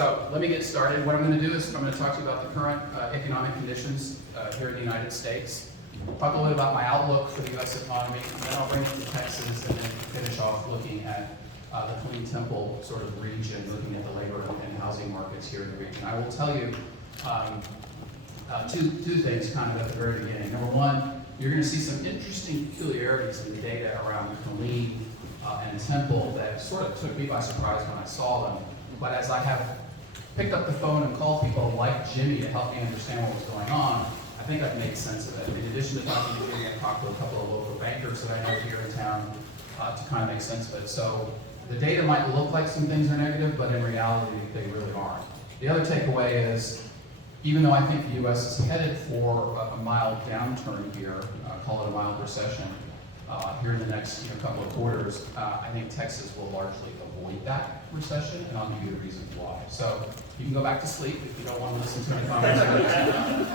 So let me get started. What I'm going to do is I'm going to talk to you about the current economic conditions here in the United States. Talk a little bit about my outlook for the U.S. economy, and then I'll bring it to Texas and then finish off looking at the Clean Temple sort of region, looking at the labor and housing markets here in the region. I will tell you two things kind of at the very beginning. Number one, you're going to see some interesting peculiarities in the data around Clean and Temple that sort of took me by surprise when I saw them. But as I have picked up the phone and called people like Jimmy to help me understand what was going on, I think I've made sense of it. In addition to talking to Jimmy, I talked to a couple of local bankers that I know here in town to kind of make sense of it. So the data might look like some things are negative, but in reality, they really aren't. The other takeaway is, even though I think the U.S. is headed for a mild downturn here, call it a mild recession, here in the next couple of quarters, I think Texas will largely avoid that recession, and I'll give you the reasons why. So you can go back to sleep if you don't want to listen to any conversation.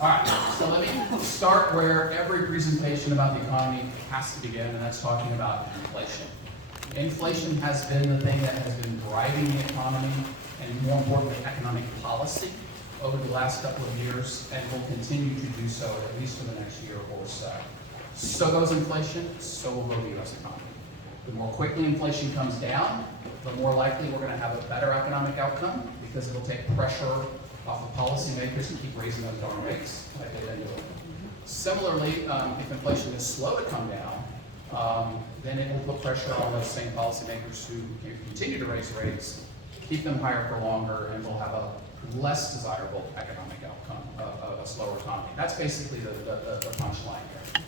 All right, so let me start where every presentation about the economy has to begin, and that's talking about inflation. Inflation has been the thing that has been driving the economy, and more importantly, economic policy over the last couple of years, and will continue to do so at least for the next year or so. So goes inflation, so will go the U.S. economy. The more quickly inflation comes down, the more likely we're going to have a better economic outcome, because it'll take pressure off of policymakers to keep raising those darn rates like they've been doing. Similarly, if inflation is slow to come down, then it will put pressure on those same policymakers who continue to raise rates, keep them higher for longer, and we'll have a less desirable economic outcome of a slower economy. That's basically the punchline here.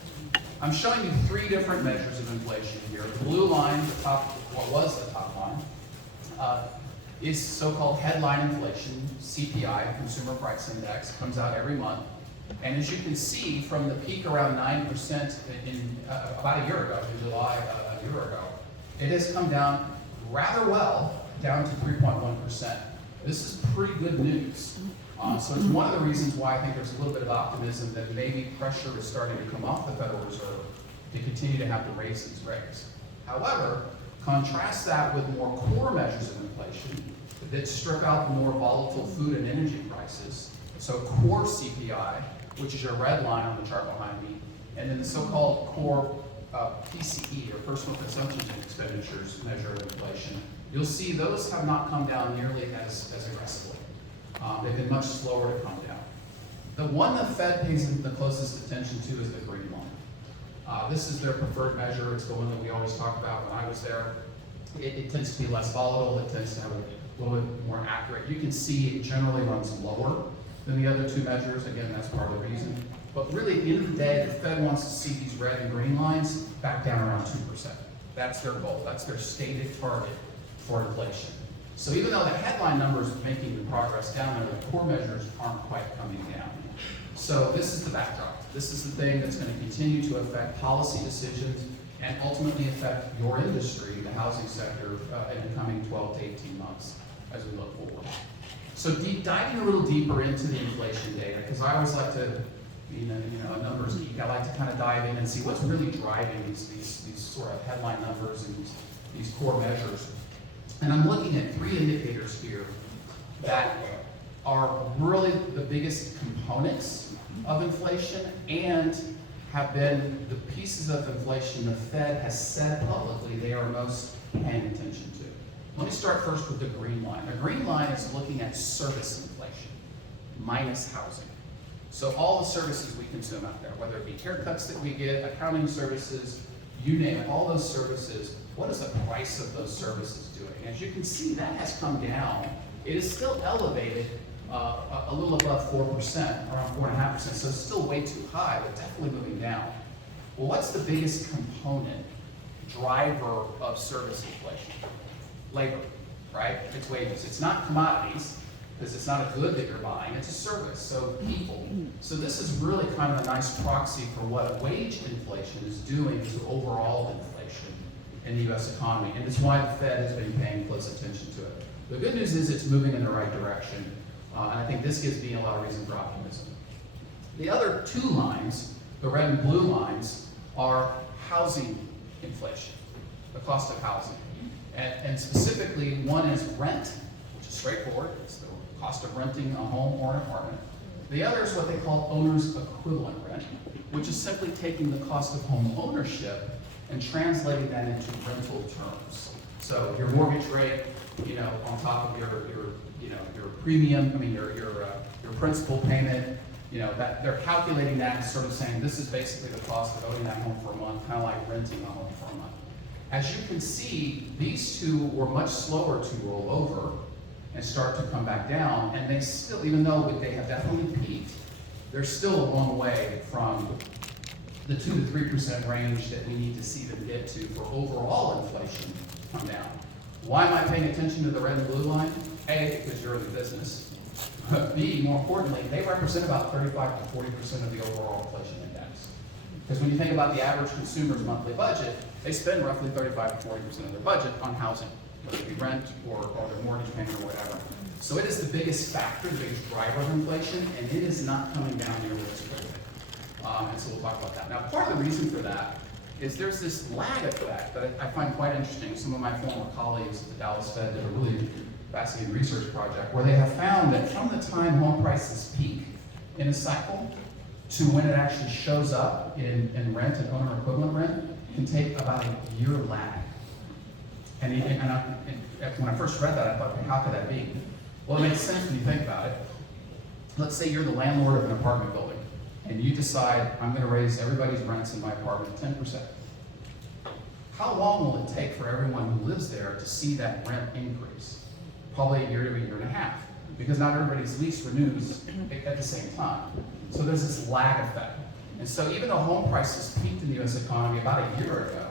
I'm showing you three different measures of inflation here. The blue line, the top, what was the top line, is so-called headline inflation, CPI, Consumer Price Index, comes out every month. And as you can see, from the peak around 9% in about a year ago, in July a year ago, it has come down rather well, down to 3.1%. This is pretty good news. So it's one of the reasons why I think there's a little bit of optimism that maybe pressure is starting to come off the Federal Reserve to continue to have to raise these rates. However, contrast that with more core measures of inflation that strip out the more volatile food and energy prices. So core CPI, which is your red line on the chart behind me, and then the so-called core PCE, or personal consumption expenditures measure of inflation. You'll see those have not come down nearly as aggressively. They've been much slower to come down. The one the Fed pays the closest attention to is the green line. This is their preferred measure. It's the one that we always talk about when I was there. It tends to be less volatile. It tends to have a little bit more accurate. You can see it generally runs lower than the other two measures. Again, that's part of the reason. But really, at the end of the day, the Fed wants to see these red and green lines back down around 2%. That's their goal. That's their stated target for inflation. So even though the headline numbers are making the progress down there, the core measures aren't quite coming down. So this is the backdrop. This is the thing that's going to continue to affect policy decisions and ultimately affect your industry, the housing sector, in the coming 12 to 18 months as we look forward. So diving a little deeper into the inflation data, because I always like to, a numbers geek. I like to kind of dive in and see what's really driving these sort of headline numbers and these core measures. And I'm looking at three indicators here that are really the biggest components of inflation and have been the pieces of inflation the Fed has said publicly they are most paying attention to. Let me start first with the green line. The green line is looking at service inflation minus housing. So all the services we consume out there, whether it be haircuts that we get, accounting services, you name it, all those services, what is the price of those services doing? As you can see, that has come down. It is still elevated a little above 4%, around 4.5%, so it's still way too high, but definitely moving down. Well, what's the biggest component driver of service inflation? Labor, right? It's wages. It's not commodities, because it's not a good that you're buying, it's a service, so people. So this is really kind of a nice proxy for what wage inflation is doing to overall inflation in the U.S. economy, and it's why the Fed has been paying close attention to it. The good news is it's moving in the right direction, and I think this gives me a lot of reason for optimism. The other two lines, the red and blue lines, are housing inflation, the cost of housing. And specifically, one is rent, which is straightforward. It's the cost of renting a home or an apartment. The other is what they call owner's equivalent rent, which is simply taking the cost of home ownership and translating that into rental terms. So your mortgage rate, on top of your premium, your principal payment, that they're calculating that and sort of saying this is basically the cost of owning that home for a month, kind of like renting a home for a month. As you can see, these two were much slower to roll over and start to come back down, and they still, even though they have definitely peaked, they're still a long way from the 2 to 3% range that we need to see them get to for overall inflation to come down. Why am I paying attention to the red and blue line? A, because you're in the business. But B, more importantly, they represent about 35 to 40% of the overall inflation index. Because when you think about the average consumer's monthly budget, they spend roughly 35 to 40% of their budget on housing, whether it be rent or their mortgage payment or whatever. So it is the biggest factor, the biggest driver of inflation, and it is not coming down nearly as quickly. And so we'll talk about that. Now, part of the reason for that is there's this lag effect that I find quite interesting. Some of my former colleagues at the Dallas Fed did a really fascinating research project where they have found that from the time home prices peak in a cycle to when it actually shows up in rent and owner equivalent rent can take about a year lag. And when I first read that, I thought, how could that be? Well, it makes sense when you think about it. Let's say you're the landlord of an apartment building, and you decide, I'm going to raise everybody's rents in my apartment 10%. How long will it take for everyone who lives there to see that rent increase? Probably a year to a year and a half, because not everybody's lease renews at the same time. So there's this lag effect. And so even though home prices peaked in the US economy about a year ago,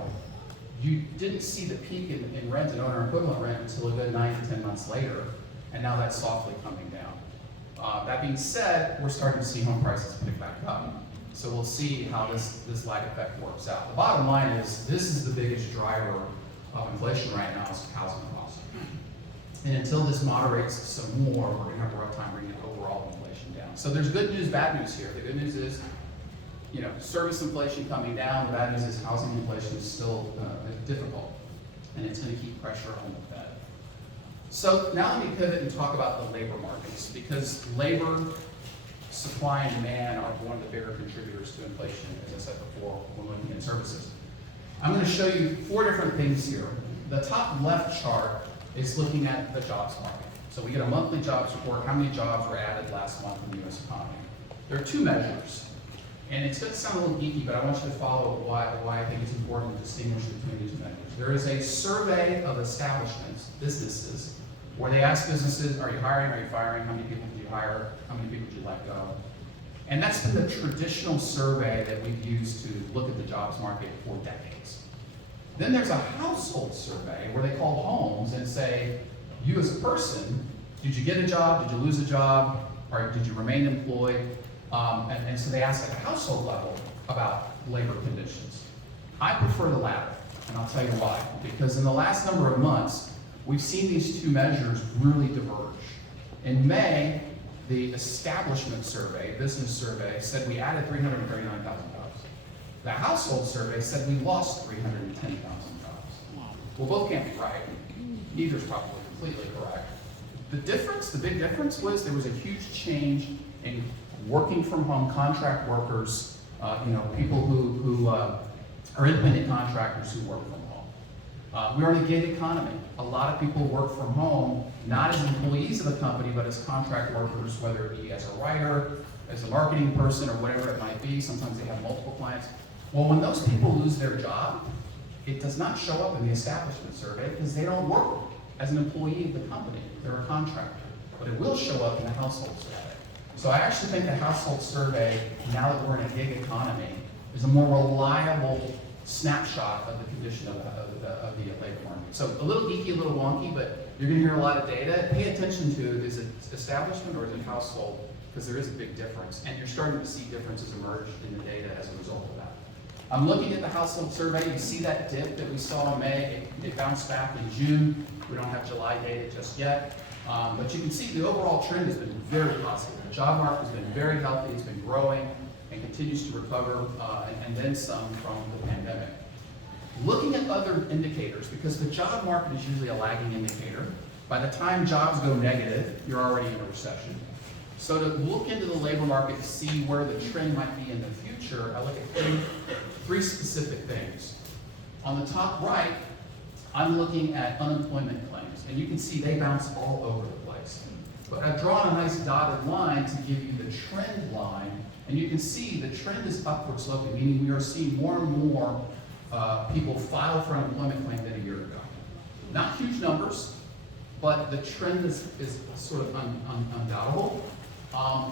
you didn't see the peak in rent and owner equivalent rent until a good 9 to 10 months later, and now that's softly coming down. That being said, we're starting to see home prices pick back up. So we'll see how this lag effect works out. The bottom line is, this is the biggest driver of inflation right now is housing costs. And until this moderates some more, we're gonna have a rough time bringing overall inflation down. So there's good news, bad news here. The good news is, service inflation coming down. The bad news is housing inflation is still difficult, and it's gonna keep pressure on the Fed. So now let me pivot and talk about the labor markets, because labor, supply and demand are one of the bigger contributors to inflation, as I said before, when looking at services. I'm going to show you 4 different things here. The top left chart is looking at the jobs market. So we get a monthly jobs report, how many jobs were added last month in the US economy. There are 2 measures, and it's going to sound a little geeky, but I want you to follow why I think it's important to distinguish between these measures. There is a survey of establishments, businesses, where they ask businesses, are you hiring, are you firing, how many people did you hire, how many people did you let go? And that's been the traditional survey that we've used to look at the jobs market for decades. Then there's a household survey where they call homes and say, you as a person, did you get a job, did you lose a job, or did you remain employed? And so they ask at a household level about labor conditions. I prefer the latter, and I'll tell you why. Because in the last number of months, we've seen these 2 measures really diverge. In May, the establishment survey, business survey, said we added 339,000 jobs. The household survey said we lost 310,000 jobs. Well, both can't be right. Neither is probably completely correct. The big difference was there was a huge change in working from home contract workers, people who are independent contractors who work from home. We're in a gig economy. A lot of people work from home, not as employees of the company, but as contract workers, whether it be as a writer, as a marketing person, or whatever it might be. Sometimes they have multiple clients. Well, when those people lose their job, it does not show up in the establishment survey because they don't work as an employee of the company. They're a contractor. But it will show up in the household survey. So I actually think the household survey, now that we're in a gig economy, is a more reliable snapshot of the condition of the labor market. So a little geeky, a little wonky, but you're going to hear a lot of data. Pay attention to, is it establishment or is it household? Because there is a big difference, and you're starting to see differences emerge in the data as a result of that. I'm looking at the household survey. You see that dip that we saw in May. It bounced back in June. We don't have July data just yet. But you can see the overall trend has been very positive. The job market has been very healthy. It's been growing and continues to recover, and then some from the pandemic. Looking at other indicators, because the job market is usually a lagging indicator, By the time jobs go negative, you're already in a recession. So to look into the labor market to see where the trend might be in the future, I look at three specific things. On the top right, I'm looking at unemployment claims, and you can see they bounce all over the place. But I've drawn a nice dotted line to give you the trend line, and you can see the trend is upward sloping, meaning we are seeing more and more people file for unemployment claim than a year ago. Not huge numbers, but the trend is sort of undoubtable.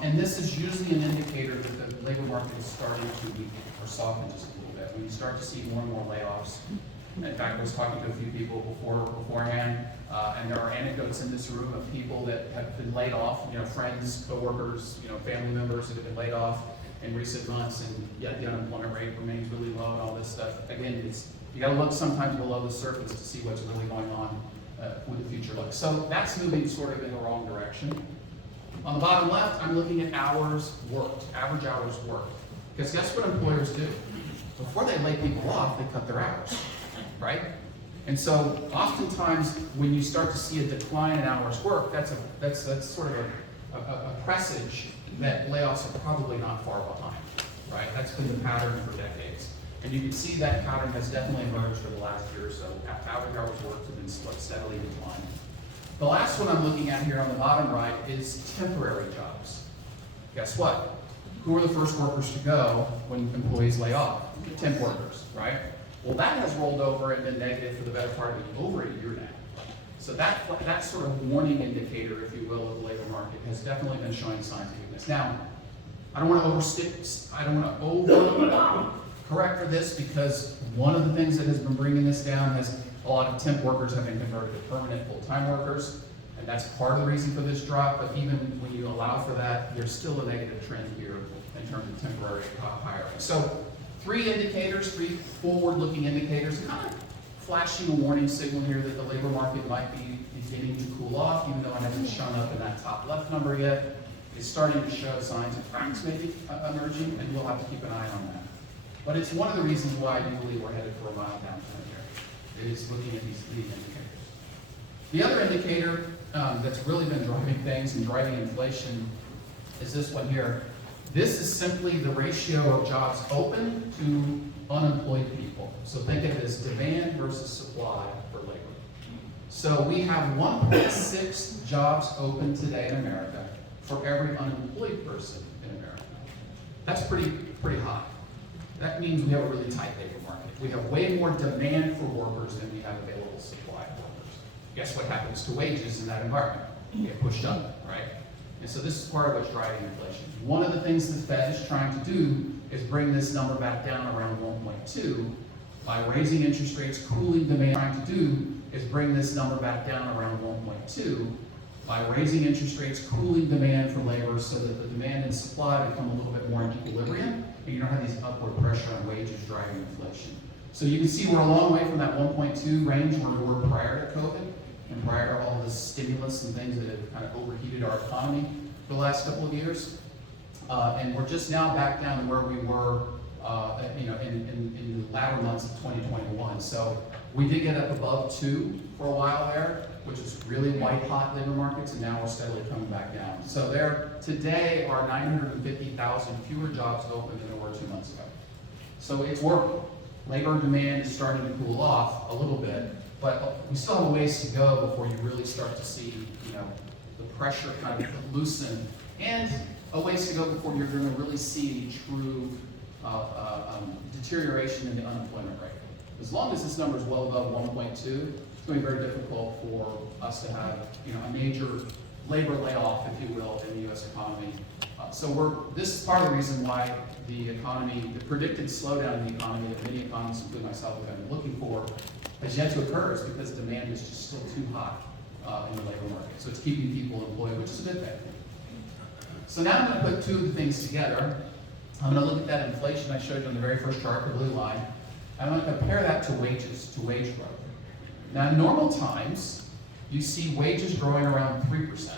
And this is usually an indicator that the labor market is starting to weaken or soften just a little bit. When you start to see more and more layoffs. In fact, I was talking to a few people beforehand, and there are anecdotes in this room of people that have been laid off, friends, coworkers, family members that have been laid off in recent months, and yet the unemployment rate remains really low and all this stuff. Again, you got to look sometimes below the surface to see what's really going on with the future look. So that's moving sort of in the wrong direction. On the bottom left, I'm looking at hours worked, average hours worked. Because guess what employers do? Before they lay people off, they cut their hours, right? And so oftentimes when you start to see a decline in hours worked, that's sort of a presage that layoffs are probably not far behind, right? That's been the pattern for decades. And you can see that pattern has definitely emerged for the last year or so. Average hours worked have been steadily declining. The last one I'm looking at here on the bottom right is temporary jobs. Guess what? Who are the first workers to go when employees lay off? Temp workers, right? Well, that has rolled over and been negative for the better part of over a year now. So that sort of warning indicator, if you will, of the labor market has definitely been showing signs of weakness. Now, I don't want to overcorrect for this, because one of the things that has been bringing this down has a lot of temp workers have been converted to permanent full-time workers, and that's part of the reason for this drop. But even when you allow for that, there's still a negative trend here in terms of temporary hiring. So three forward-looking indicators, kind of flashing a warning signal here that the labor market might be beginning to cool off, even though it hasn't shown up in that top left number yet. It's starting to show signs of cracks maybe emerging, and we'll have to keep an eye on that. But it's one of the reasons why I do believe we're headed for a mild downturn here. It is looking at these indicators. The other indicator that's really been driving things and driving inflation is this one here. This is simply the ratio of jobs open to unemployed people. So think of it as demand versus supply for labor. So we have 1.6 jobs open today in America for every unemployed person in America. That's pretty high. That means we have a really tight labor market. We have way more demand for workers than we have available supply of workers. Guess what happens to wages in that environment? They get pushed up, right? And so this is part of what's driving inflation. One of the things the Fed is trying to do is bring this number back down around 1.2 by raising interest rates, cooling demand. Trying to do is bring this number back down around 1.2 by raising interest rates, cooling demand for labor so that the demand and supply become a little bit more in equilibrium, and you don't have these upward pressure on wages driving inflation. So you can see we're a long way from that 1.2 range where we were prior to COVID and prior to all this stimulus and things that have kind of overheated our economy for the last couple of years. And we're just now back down to where we were in the latter months of 2021. So we did get up above 2 for a while there, which is really white hot labor markets, and now we're steadily coming back down. So there today are 950,000 fewer jobs open than there were 2 months ago. So it's working. Labor demand is starting to cool off a little bit, but we still have a ways to go before you really start to see, the pressure kind of loosen, and a ways to go before you're going to really see true deterioration in the unemployment rate. As long as this number is well above 1.2, it's going to be very difficult for us to have, a major labor layoff, if you will, in the U.S. economy. This is part of the reason why the predicted slowdown in the economy that many economists, including myself, have been looking for, has yet to occur, is because demand is just still too hot in the labor market. So it's keeping people employed, which is a good thing. So now I'm going to put two of the things together. I'm going to look at that inflation I showed you on the very first chart, the blue line. I'm going to compare that to wages, to wage growth. Now, in normal times, you see wages growing around 3%,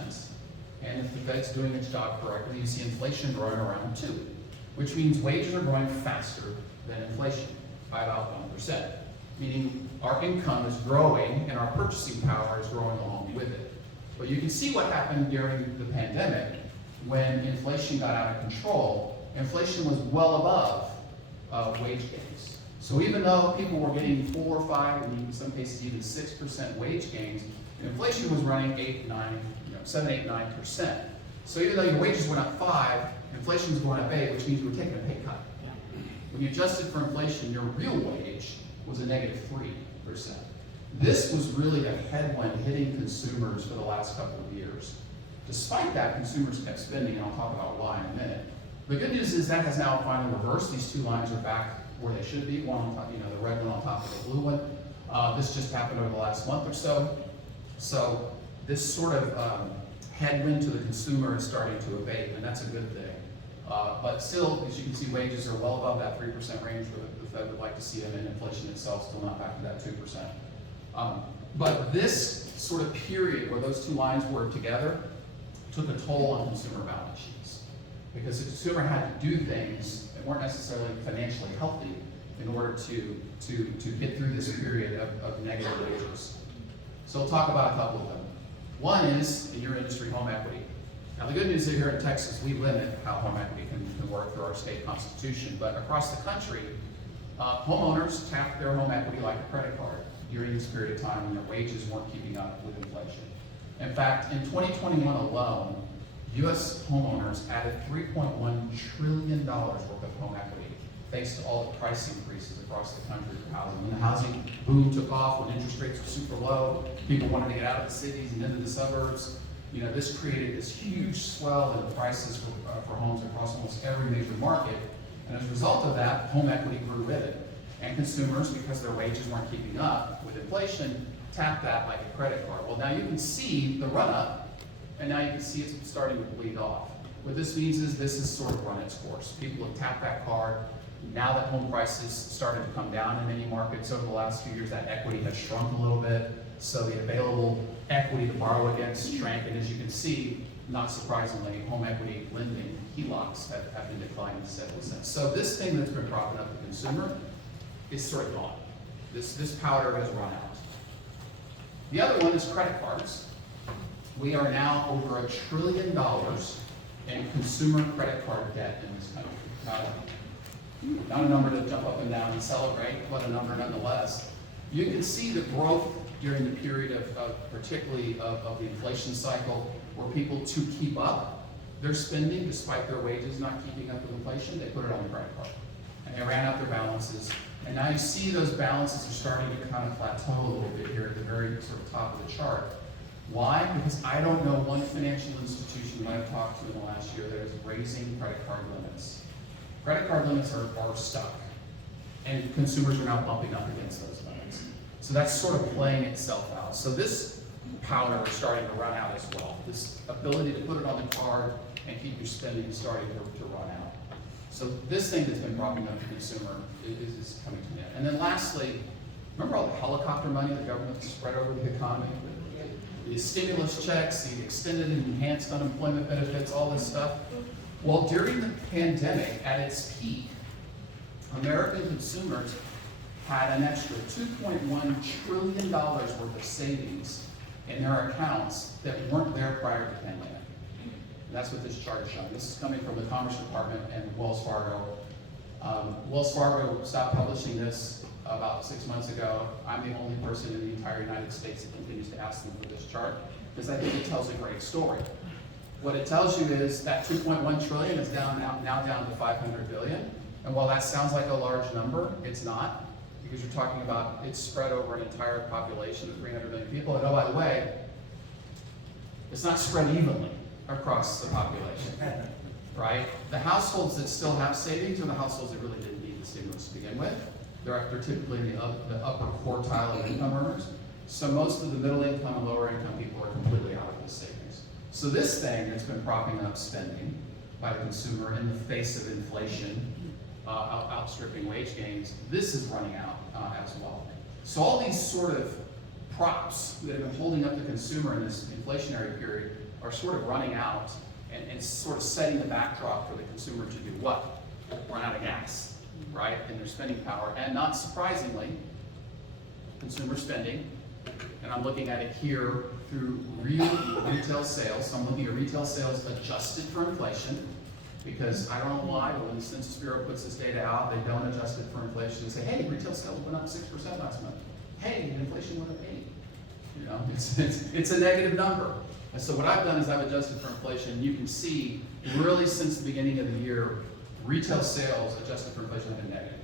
and if the Fed's doing its job correctly, you see inflation growing around 2%, which means wages are growing faster than inflation by about 1%, meaning our income is growing and our purchasing power is growing along with it. But you can see what happened during the pandemic when inflation got out of control. Inflation was well above wage gains. So even though people were getting 4 or 5, and in some cases even 6% wage gains, inflation was running 7, 8, 9%. So even though your wages went up 5, inflation was going up 8, which means you were taking a pay cut. When you adjusted for inflation, your real wage was a negative 3%. This was really a headwind hitting consumers for the last couple of years. Despite that, consumers kept spending, and I'll talk about why in a minute. The good news is that has now finally reversed. These two lines are back where they should be. One on top, the red one on top of the blue one. This just happened over the last month or so. So this sort of headwind to the consumer is starting to abate, and that's a good thing. But still, as you can see, wages are well above that 3% range where the Fed would like to see them, and inflation itself still not back to that 2%. But this sort of period where those two lines were together took a toll on consumer balance sheets, because the consumer had to do things that weren't necessarily financially healthy in order to get through this period of negative wages. So we'll talk about a couple of them. One is, in your industry, home equity. Now the good news is here in Texas, we limit how home equity can work through our state constitution, but across the country, homeowners tap their home equity like a credit card during this period of time when their wages weren't keeping up with inflation. In fact, in 2021 alone, U.S. homeowners added $3.1 trillion worth of home equity, thanks to all the price increases across the country for housing. When the housing boom took off, when interest rates were super low, people wanted to get out of the cities and into the suburbs. This created this huge swell in the prices for homes across almost every major market. And as a result of that, home equity grew with it. And consumers, because their wages weren't keeping up with inflation, tapped that like a credit card. Well, now you can see the run up, and now you can see it's starting to bleed off. What this means is this has sort of run its course. People have tapped that card. Now that home prices started to come down in many markets over the last few years, that equity has shrunk a little bit. So the available equity to borrow against shrank, and as you can see, not surprisingly, home equity lending, HELOCs, have been declining steadily since. So this thing that's been propping up the consumer is sort of gone. This powder has run out. The other one is credit cards. We are now over $1 trillion in consumer credit card debt in this country. Not a number to jump up and down and celebrate, but a number nonetheless. You can see the growth during the period of particularly of the inflation cycle, where people, to keep up their spending despite their wages not keeping up with inflation, they put it on the credit card. And they ran out their balances. And now you see those balances are starting to kind of plateau a little bit here at the very sort of top of the chart. Why? Because I don't know one financial institution that I've talked to in the last year that is raising credit card limits. Credit card limits are stuck, and consumers are now bumping up against those limits. So that's sort of playing itself out. So this powder is starting to run out as well. This ability to put it on the card and keep your spending is starting to run out. So this thing that's been propping up the consumer is coming to an end. And then lastly, remember all the helicopter money the government spread over the economy? The stimulus checks, the extended and enhanced unemployment benefits, all this stuff. Well, during the pandemic, at its peak, American consumers had an extra $2.1 trillion worth of savings in their accounts that weren't there prior to the pandemic. And that's what this chart is showing. This is coming from the Commerce Department and Wells Fargo. Wells Fargo stopped publishing this about 6 months ago. I'm the only person in the entire United States that continues to ask them for this chart, because I think it tells a great story. What it tells you is that 2.1 trillion is now down to 500 billion. And while that sounds like a large number, it's not, because you're talking about it's spread over an entire population of 300 million people. And oh, by the way, it's not spread evenly across the population, right? The households that still have savings are the households that really didn't need the stimulus to begin with. They're typically in the upper quartile of income earners. So most of the middle income and lower income people are completely out of this savings. So this thing that's been propping up spending by the consumer in the face of inflation, outstripping wage gains, this is running out as well. So all these sort of props that have been holding up the consumer in this inflationary period are sort of running out and sort of setting the backdrop for the consumer to do what? Run out of gas, right? In their spending power. And not surprisingly, consumer spending, and I'm looking at it here through real retail sales. So I'm looking at retail sales adjusted for inflation, because I don't know why, but when the Census Bureau puts this data out, they don't adjust it for inflation. They say, hey, retail sales went up 6% last month. Hey, inflation went up 8%. You know, it's a negative number. And so what I've done is I've adjusted for inflation. You can see, really since the beginning of the year, retail sales adjusted for inflation have been negative.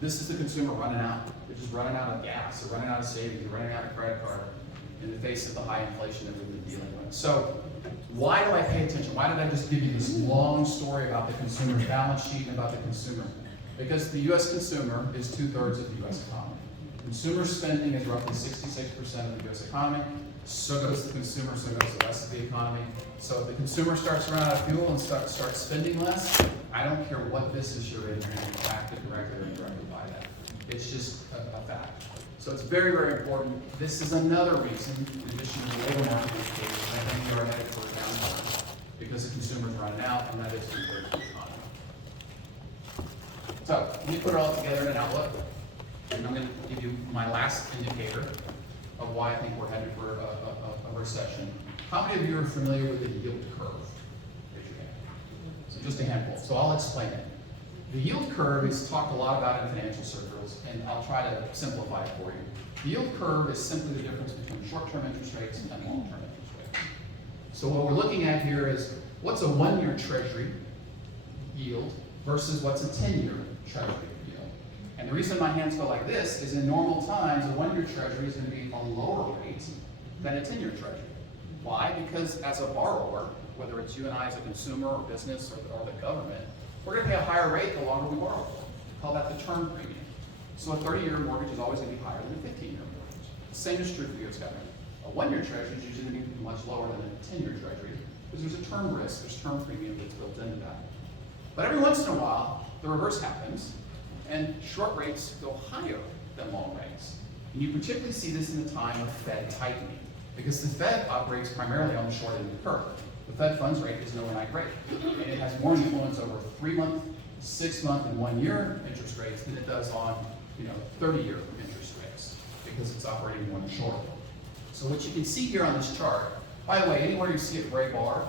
This is the consumer running out. They're just running out of gas, they're running out of savings, they're running out of credit card in the face of the high inflation that we've been dealing with. So why do I pay attention? Why did I just give you this long story about the consumer's balance sheet and about the consumer? Because the U.S. consumer is 2/3 of the U.S. economy. Consumer spending is roughly 66% of the U.S. economy. So goes the consumer, so goes the rest of the economy. So if the consumer starts running out of fuel and starts spending less, I don't care what business you're in, you're going to be impacted directly or indirectly by that. It's just a fact. So it's very, very important. This is another reason, in addition to the labor market indicators, I think we are headed for a downturn because the consumer's running out, and that is the economy. So let me put it all together in an outlook, and I'm going to give you my last indicator of why I think we're headed for a recession. How many of you are familiar with the yield curve? Raise your hand. So just a handful. So I'll explain it. The yield curve is talked a lot about in financial circles, and I'll try to simplify it for you. The yield curve is simply the difference between short-term interest rates and long-term interest rates. So what we're looking at here is what's a 1-year treasury yield versus what's a 10-year treasury yield. And the reason my hands go like this is in normal times, a 1-year treasury is going to be a lower rate than a 10-year treasury. Why? Because as a borrower, whether it's you and I as a consumer or business or the government, we're going to pay a higher rate the longer we borrow for. We call that the term premium. So a 30-year mortgage is always going to be higher than a 15-year mortgage. The same is true for the U.S. government. A 1-year treasury is usually going to be much lower than a 10-year treasury because there's a term risk, there's term premium that's built into that. But every once in a while, the reverse happens, and short rates go higher than long rates. And you particularly see this in the time of Fed tightening, because the Fed operates primarily on the short end of the curve. The Fed funds rate is an overnight rate, and it has more influence over 3-month, 6-month, and 1-year interest rates than it does on 30-year interest rates, because it's operating more short. So what you can see here on this chart, by the way, anywhere you see a gray bar,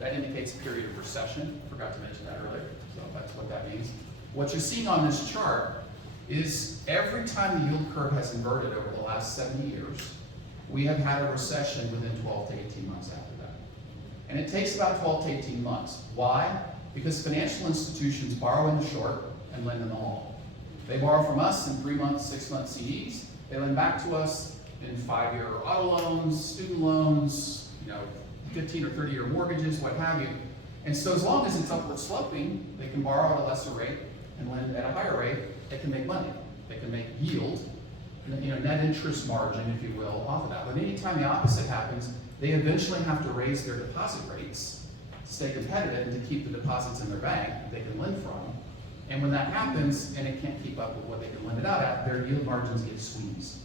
that indicates a period of recession. Forgot to mention that earlier, so that's what that means. What you're seeing on this chart is every time the yield curve has inverted over the last 70 years, we have had a recession within 12 to 18 months after that. And it takes about 12 to 18 months. Why? Because financial institutions borrow in the short and lend in the long. They borrow from us in 3-month, 6-month CDs. They lend back to us in 5-year auto loans, student loans, 15 or 30-year mortgages, what have you. And so as long as it's upward sloping, they can borrow at a lesser rate and lend at a higher rate. They can make money. They can make yield, net interest margin, if you will, off of that. But anytime the opposite happens, they eventually have to raise their deposit rates to stay competitive and to keep the deposits in their bank that they can lend from. And when that happens, and it can't keep up with what they can lend it out at, their yield margins get squeezed,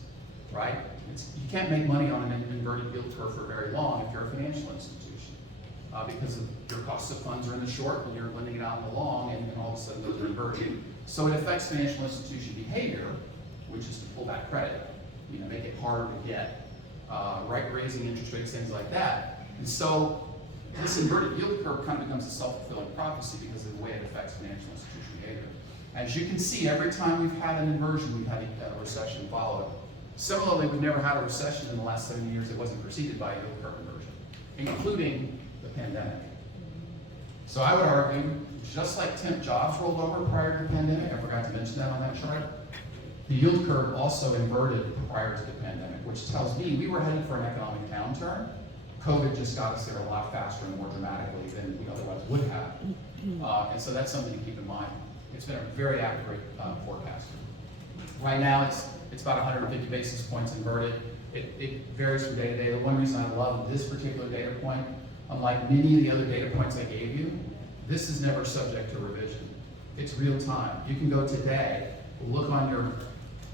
right? You can't make money on an inverted yield curve for very long if you're a financial institution, because your costs of funds are in the short and you're lending it out in the long, and all of a sudden those are inverted. So it affects financial institution behavior, which is to pull back credit, make it harder to get, raising interest rates, things like that. And so this inverted yield curve kind of becomes a self-fulfilling prophecy because of the way it affects financial institution behavior. As you can see, every time we've had an inversion, we've had a recession follow it. Similarly, we've never had a recession in the last 70 years that wasn't preceded by a yield curve inversion, including the pandemic. So I would argue, just like temp jobs rolled over prior to the pandemic, I forgot to mention that on that chart, the yield curve also inverted prior to the pandemic, which tells me we were headed for an economic downturn. COVID just got us there a lot faster and more dramatically than we otherwise would have. And so that's something to keep in mind. It's been a very accurate forecast. Right now, it's about 150 basis points inverted. It varies from day to day. The one reason I love this particular data point, unlike many of the other data points I gave you, this is never subject to revision. It's real time. You can go today, look on your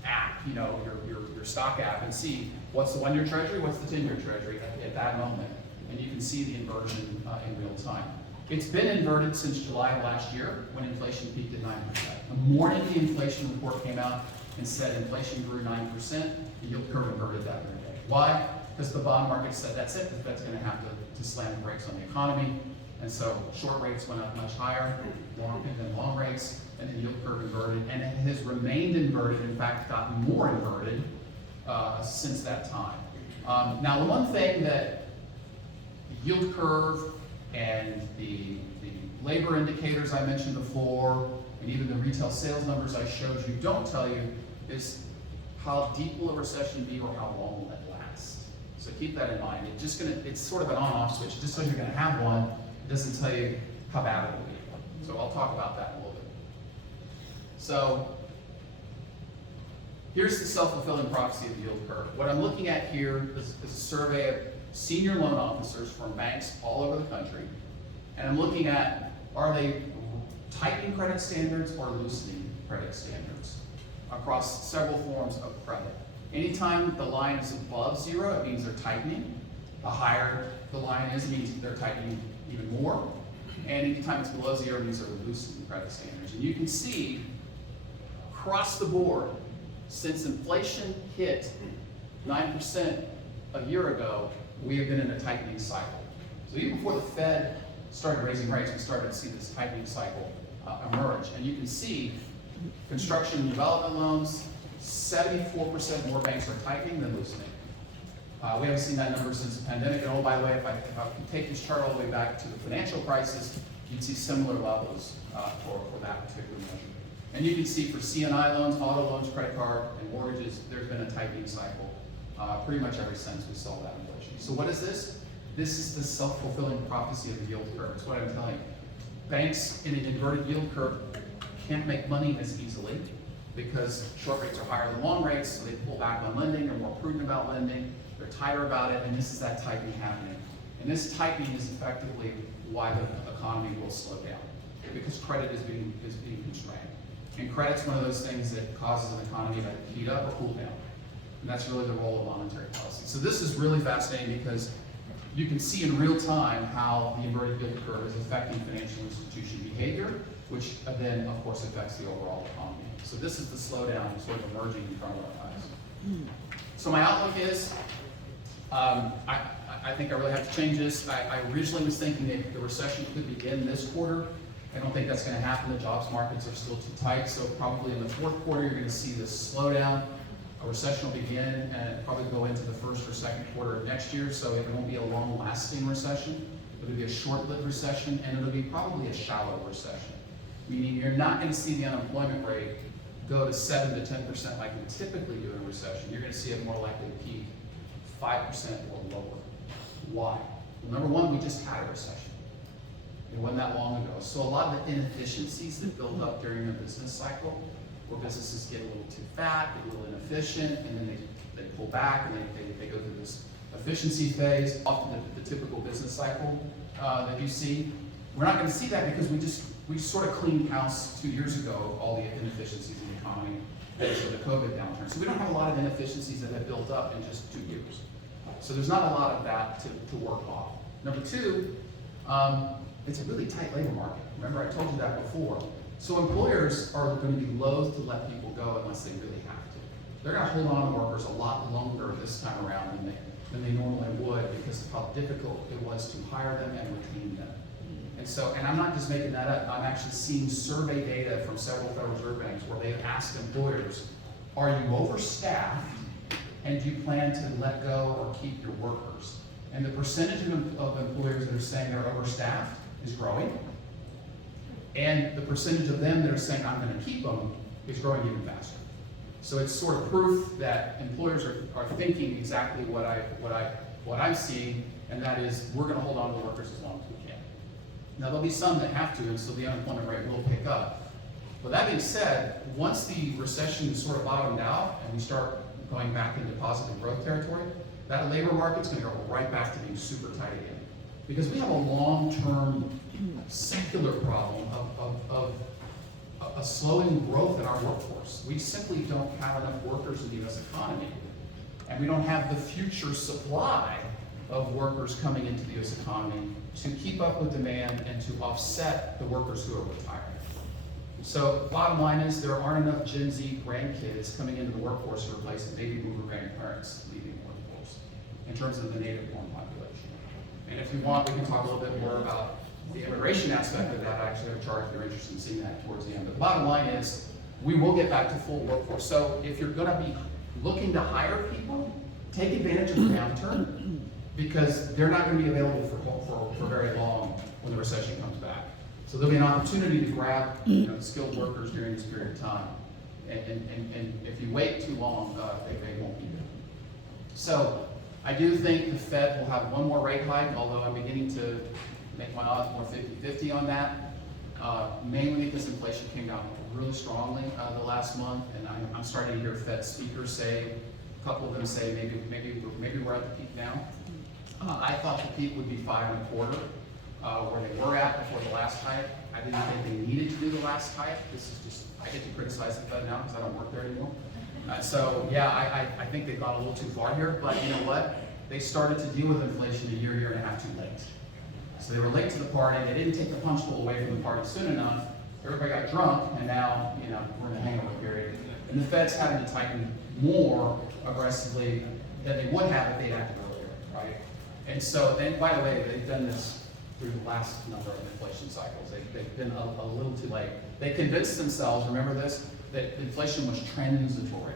app, your stock app, and see what's the 1-year treasury, what's the 10-year treasury at that moment. And you can see the inversion in real time. It's been inverted since July of last year when inflation peaked at 9%. The morning the inflation report came out and said inflation grew 9%, the yield curve inverted that very day. Why? because the bond market said that's it, that's going to have to slam the brakes on the economy. And so short rates went up much higher than long rates, and the yield curve inverted, and it has remained inverted, in fact, gotten more inverted since that time. Now, the one thing that the yield curve and the labor indicators I mentioned before, and even the retail sales numbers I showed you don't tell you is how deep will a recession be or how long will it last. So keep that in mind. It's sort of an on-off switch. Just so you're going to have one, it doesn't tell you how bad it will be. So I'll talk about that in a little bit. So here's the self-fulfilling prophecy of the yield curve. What I'm looking at here is a survey of senior loan officers from banks all over the country. And I'm looking at, are they tightening credit standards or loosening credit standards across several forms of credit. Anytime the line is above 0, it means they're tightening. The higher the line is, it means they're tightening even more. And anytime it's below 0, it means they're loosening credit standards. And you can see across the board, since inflation hit 9% a year ago, we have been in a tightening cycle. So even before the Fed started raising rates, we started to see this tightening cycle emerge. And you can see construction and development loans, 74% more banks are tightening than loosening. We haven't seen that number since the pandemic. And oh, by the way, if I take this chart all the way back to the financial crisis, you'd see similar levels for that particular measure. And you can see for C&I loans, auto loans, credit card, and mortgages, there's been a tightening cycle pretty much ever since we saw that inflation. So what is this? This is the self-fulfilling prophecy of the yield curve. It's what I'm telling you. Banks in an inverted yield curve can't make money as easily because short rates are higher than long rates, so they pull back on lending, they're more prudent about lending, they're tighter about it, and this is that tightening happening. And this tightening is effectively why the economy will slow down, because credit is being constrained. And credit's one of those things that causes an economy to heat up or cool down. And that's really the role of monetary policy. So this is really fascinating because you can see in real time how the inverted yield curve is affecting financial institution behavior, which then, of course, affects the overall economy. So this is the slowdown sort of emerging in front of our eyes. So my outlook is, I think I really have to change this. I originally was thinking that the recession could begin this quarter. I don't think that's going to happen. The jobs markets are still too tight. So probably in the fourth quarter, you're going to see this slowdown. A recession will begin and probably go into the first or second quarter of next year. So it won't be a long-lasting recession. It'll be a short-lived recession, and it'll be probably a shallow recession. Meaning you're not going to see the unemployment rate go to 7 to 10% like we typically do in a recession. You're going to see it more likely to peak 5% or lower. Why? Well, number one, we just had a recession. It wasn't that long ago. So a lot of the inefficiencies that build up during a business cycle, where businesses get a little too fat, get a little inefficient, and then they pull back and they go through this efficiency phase, often the typical business cycle that you see. We're not going to see that because we sort of cleaned house 2 years ago of all the inefficiencies in the economy after the COVID downturn. So we don't have a lot of inefficiencies that have built up in just 2 years. So there's not a lot of that to work off. Number two, it's a really tight labor market. Remember, I told you that before. So employers are going to be loath to let people go unless they really have to. They're going to hold on to workers a lot longer this time around than they normally would because of how difficult it was to hire them and retain them. And I'm not just making that up. I'm actually seeing survey data from several Federal Reserve banks where they've asked employers, are you overstaffed and do you plan to let go or keep your workers? And the percentage of employers that are saying they're overstaffed is growing. And the percentage of them that are saying I'm going to keep them is growing even faster. So it's sort of proof that employers are thinking exactly what I'm seeing, and that is we're going to hold on to the workers as long as we can. Now there'll be some that have to, and so the unemployment rate will pick up. But that being said, once the recession is sort of bottomed out and we start going back into positive growth territory, that labor market's going to go right back to being super tight again. Because we have a long-term secular problem of a slowing growth in our workforce. We simply don't have enough workers in the U.S. economy. And we don't have the future supply of workers coming into the U.S. economy to keep up with demand and to offset the workers who are retiring. So bottom line is there aren't enough Gen Z grandkids coming into the workforce to replace the baby boomer grandparents leaving the workforce. in terms of the native-born population. And if you want, we can talk a little bit more about the immigration aspect of that. I actually have a chart if you're interested in seeing that towards the end. But the bottom line is, we will get back to full workforce. So if you're gonna be looking to hire people, take advantage of the downturn, because they're not gonna be available for very long when the recession comes back. So there'll be an opportunity to grab skilled workers during this period of time. And if you wait too long, they won't be there. So I do think the Fed will have one more rate hike, although I'm beginning to make my odds more 50-50 on that. Mainly because inflation came down really strongly the last month, and I'm starting to hear Fed speakers say, a couple of them say maybe we're at the peak now. I thought the peak would be 5.25, where they were at before the last hike. I didn't think they needed to do the last hike. This is just, I get to criticize the Fed now because I don't work there anymore. So yeah, I think they've gone a little too far here, but you know what? They started to deal with inflation a year and a half too late. So they were late to the party, they didn't take the punch bowl away from the party soon enough. Everybody got drunk, and now we're in the hangover period. And the Fed's having to tighten more aggressively than they would have if they'd acted earlier, right? And so, and by the way, they've done this through the last number of inflation cycles. They've been a little too late. They convinced themselves, remember this, that inflation was transitory.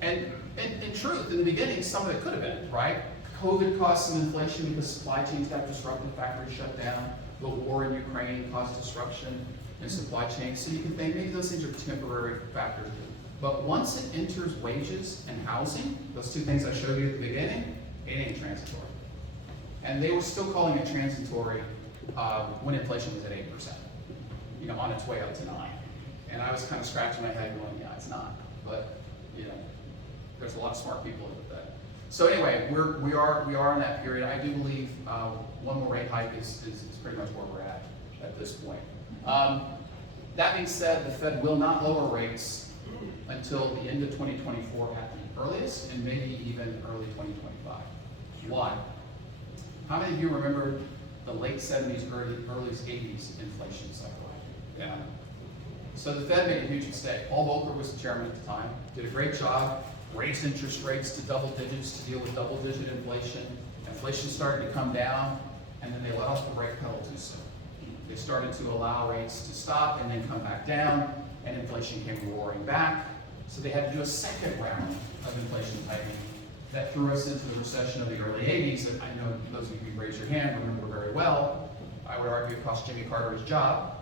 And in truth, in the beginning, some of it could have been, right? COVID caused some inflation because supply chains got disrupted, factories shut down. The war in Ukraine caused disruption in supply chains. So you can think maybe those things are temporary factors. But once it enters wages and housing, those two things I showed you at the beginning, it ain't transitory. And they were still calling it transitory when inflation was at 8%, on its way up to 9. And I was kind of scratching my head going, yeah, it's not. But, there's a lot of smart people with that. So anyway, we are in that period. I do believe one more rate hike is pretty much where we're at this point. That being said, the Fed will not lower rates until the end of 2024 at the earliest, and maybe even early 2025. Why? How many of you remember the late 70s, early 80s inflation cycle? Yeah. So the Fed made a huge mistake. Paul Volcker was the chairman at the time, did a great job, raised interest rates to double digits to deal with double-digit inflation. Inflation started to come down, and then they let off the brake pedal too soon. They started to allow rates to stop and then come back down, and inflation came roaring back. So they had to do a second round of inflation tightening that threw us into the recession of the early 80s that I know those of you who raise your hand remember very well. I would argue it cost Jimmy Carter his job.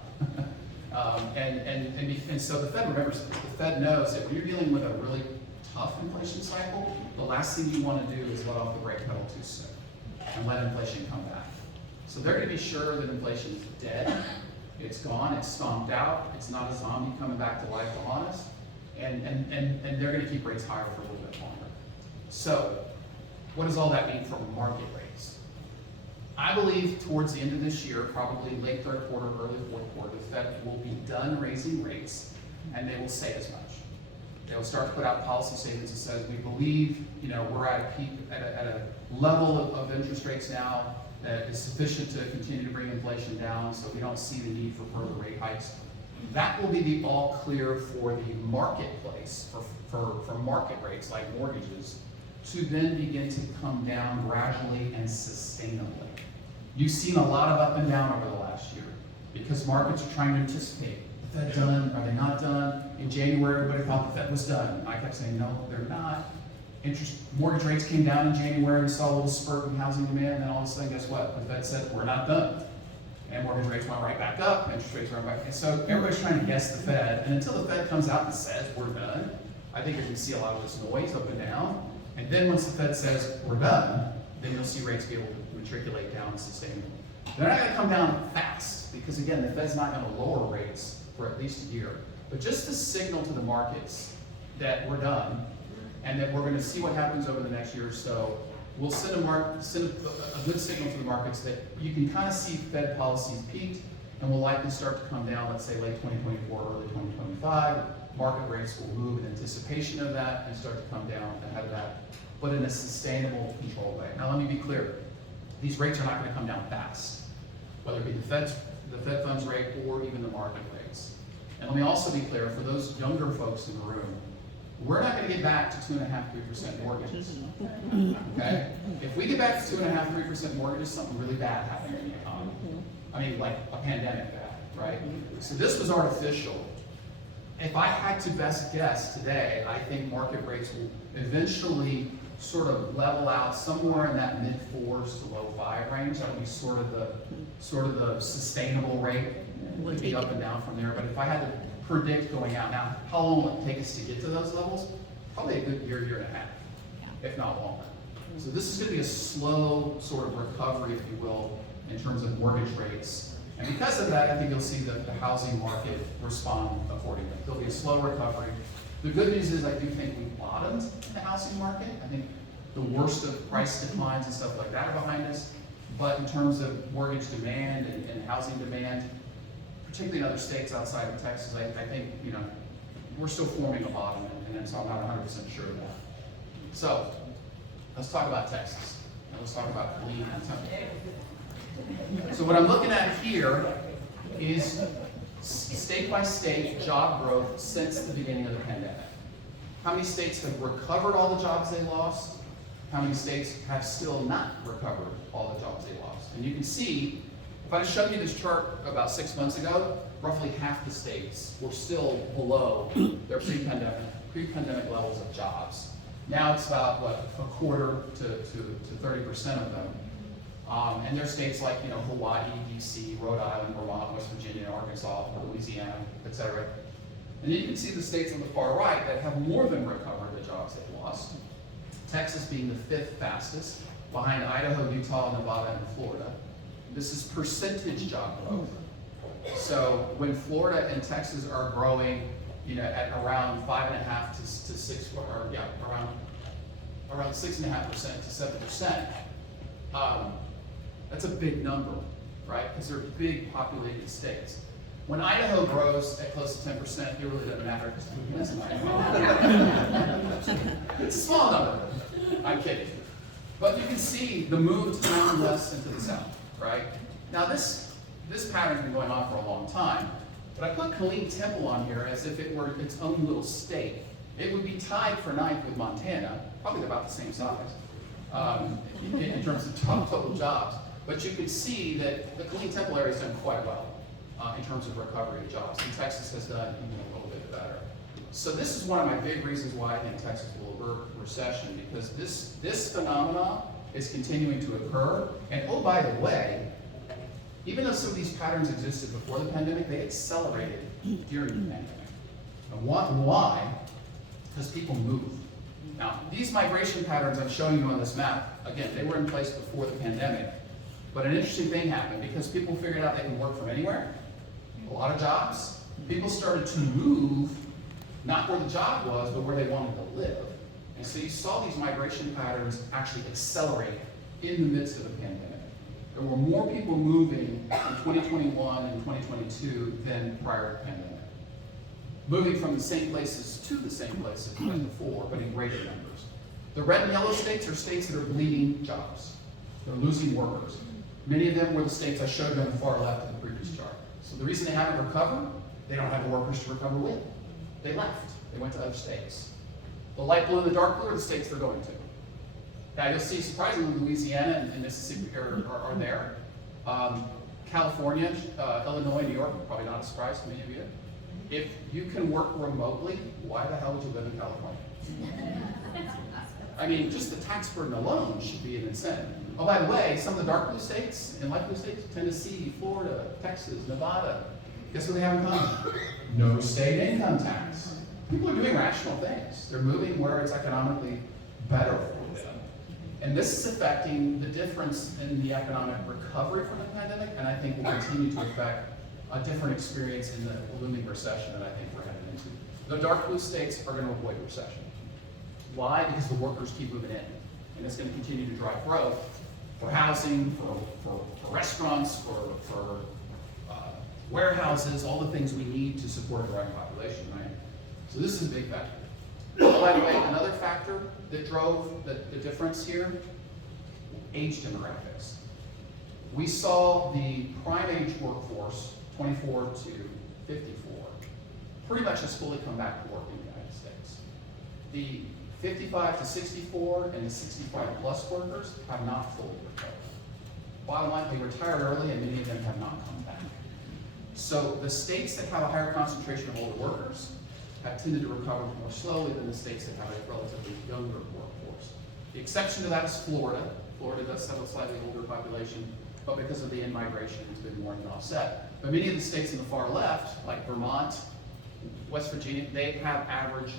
And so the Fed remembers, the Fed knows that when you're dealing with a really tough inflation cycle, the last thing you want to do is let off the brake pedal too soon and let inflation come back. So they're going to be sure that inflation is dead, it's gone, it's stomped out, it's not a zombie coming back to life on us, and they're going to keep rates higher for a little bit longer. So what does all that mean for market rates? I believe towards the end of this year, probably late third quarter, early fourth quarter, the Fed will be done raising rates, and they will say as much. They'll start to put out policy statements that says, we believe, we're at a peak, at a level of interest rates now that is sufficient to continue to bring inflation down, so we don't see the need for further rate hikes. That will be the all clear for the marketplace, for market rates like mortgages, to then begin to come down gradually and sustainably. You've seen a lot of up and down over the last year because markets are trying to anticipate. The Fed done? Are they not done? In January, everybody thought the Fed was done. I kept saying, no, they're not. Mortgage rates came down in January. We saw a little spurt in housing demand, and then all of a sudden, guess what? The Fed said, we're not done. And mortgage rates went right back up, interest rates went back. And so everybody's trying to guess the Fed, and until the Fed comes out and says, we're done, I think you're going to see a lot of this noise up and down. And then once the Fed says, we're done, then you'll see rates be able to matriculate down sustainably. They're not going to come down fast, because again, the Fed's not going to lower rates for at least a year. But just to signal to the markets that we're done, and that we're going to see what happens over the next year or so, we'll send a good signal to the markets that you can kind of see Fed policies peaked, and will likely start to come down, let's say late 2024, early 2025. Market rates will move in anticipation of that and start to come down ahead of that, but in a sustainable, controlled way. Now let me be clear, these rates are not going to come down fast, whether it be the Fed funds rate or even the market rates. And let me also be clear, for those younger folks in the room, we're not going to get back to 2.5%, 3% mortgages. Okay? If we get back to 2.5%, 3% mortgages, something really bad happened in the economy. I mean, like a pandemic bad, right? So this was artificial. If I had to best guess today, I think market rates will eventually sort of level out somewhere in that mid-4s to low-5 range. That would be sort of the sustainable rate. It would be up and down from there. But if I had to predict going out now, how long will it take us to get to those levels? Probably a good year and a half, if not longer. So this is going to be a slow sort of recovery, if you will, in terms of mortgage rates. And because of that, I think you'll see the housing market respond accordingly. There'll be a slow recovery. The good news is I do think we've bottomed in the housing market. I think the worst of price declines and stuff like that are behind us. But in terms of mortgage demand and housing demand, particularly in other states outside of Texas, I think, you know, we're still forming a bottom, and so I'm not 100% sure of that. So let's talk about Texas. Now let's talk about clean and temple. So what I'm looking at here is state by state job growth since the beginning of the pandemic. How many states have recovered all the jobs they lost? How many states have still not recovered all the jobs they lost? And you can see, if I showed you this chart about 6 months ago, roughly half the states were still below their pre-pandemic levels of jobs. Now it's about, what, a quarter to 30% of them. And there's states like, you know, Hawaii, DC, Rhode Island, Vermont, West Virginia, Arkansas, Louisiana, etc. And then you can see the states on the far right that have more than recovered the jobs they've lost. Texas being the 5th fastest, behind Idaho, Utah, Nevada, and Florida. This is percentage job growth. So when Florida and Texas are growing, you know, at around 5.5 to 6, or yeah, around 6.5% to 7%. That's a big number, right? Because they're big populated states. When Idaho grows at close to 10%, it really doesn't matter because who lives in Idaho? It's a small number. I'm kidding. But you can see the move to the mountain west and to the south, right? Now this pattern's been going on for a long time, but I put Killeen Temple on here as if it were its own little state. It would be tied for 9th with Montana, probably about the same size in terms of total jobs. But you can see that the Killeen Temple area has done quite well in terms of recovery of jobs, and Texas has done even a little bit better. So this is one of my big reasons why I think Texas will avert recession, because this phenomenon is continuing to occur. And oh, by the way, even though some of these patterns existed before the pandemic, they accelerated during the pandemic. And why? Because people moved. Now, these migration patterns I'm showing you on this map, again, they were in place before the pandemic. But an interesting thing happened because people figured out they can work from anywhere. A lot of jobs. People started to move, not where the job was, but where they wanted to live. And so you saw these migration patterns actually accelerate in the midst of the pandemic. There were more people moving in 2021 and 2022 than prior to the pandemic. Moving from the same places to the same places as before, but in greater numbers. The red and yellow states are states that are bleeding jobs. They're losing workers. Many of them were the states I showed you on the far left of the previous chart. So the reason they haven't recovered, they don't have the workers to recover with. They left. They went to other states. The light blue and the dark blue are the states they're going to. Now you'll see, surprisingly, Louisiana and Mississippi are there. California, Illinois, New York, probably not a surprise to many of you. If you can work remotely, why the hell would you live in California? I mean, just the tax burden alone should be an incentive. Oh, by the way, some of the dark blue states and light blue states, Tennessee, Florida, Texas, Nevada, guess what they have in common? No state income tax. People are doing rational things. They're moving where it's economically better for them. And this is affecting the difference in the economic recovery from the pandemic, and I think will continue to affect a different experience in the looming recession that I think we're heading into. The dark blue states are going to avoid recession. Why? Because the workers keep moving in, and it's going to continue to drive growth for housing, for restaurants, for warehouses, all the things we need to support a growing population, right? So this is a big factor. By the way, another factor that drove the difference here, age demographics. We saw the prime age workforce, 24 to 54, pretty much has fully come back to work in the United States. The 55 to 64 and the 65 plus workers have not fully recovered. Bottom line, they retired early and many of them have not come back. So the states that have a higher concentration of older workers have tended to recover more slowly than the states that have a relatively younger workforce. The exception to that is Florida. Florida does have a slightly older population, but because of the in-migration, it's been more than offset. But many of the states in the far left, like Vermont, West Virginia, they have average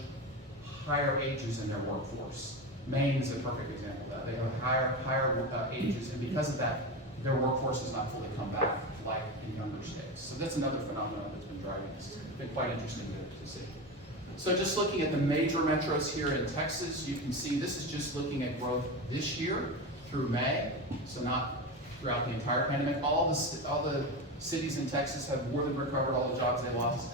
higher ages in their workforce. Maine is a perfect example of that. They have higher ages, and because of that, their workforce has not fully come back like in younger states. So that's another phenomenon that's been driving this. It's been quite interesting to see. So just looking at the major metros here in Texas, you can see this is just looking at growth this year through May, so not throughout the entire pandemic. All the cities in Texas have more than recovered all the jobs they lost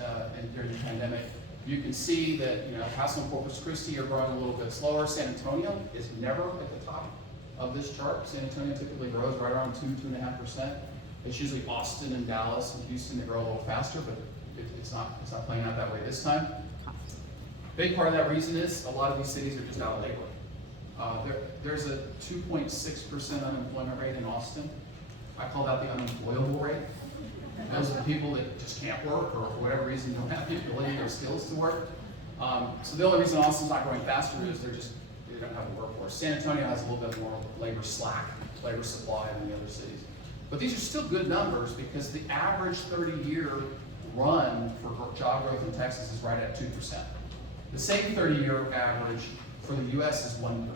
during the pandemic. You can see that Paso and Corpus Christi are growing a little bit slower. San Antonio is never at the top of this chart. San Antonio typically grows right around 2–2.5%. It's usually Austin and Dallas and Houston that grow a little faster, but it's not playing out that way this time. Big part of that reason is a lot of these cities are just out of labor. There's a 2.6% unemployment rate in Austin. I call that the unemployable rate. Those are the people that just can't work or for whatever reason don't have the ability or skills to work. So the only reason Austin's not growing faster is they don't have a workforce. San Antonio has a little bit more labor slack, labor supply than the other cities. But these are still good numbers because the average 30-year run for job growth in Texas is right at 2%. The same 30-year average for the U.S. is 1%.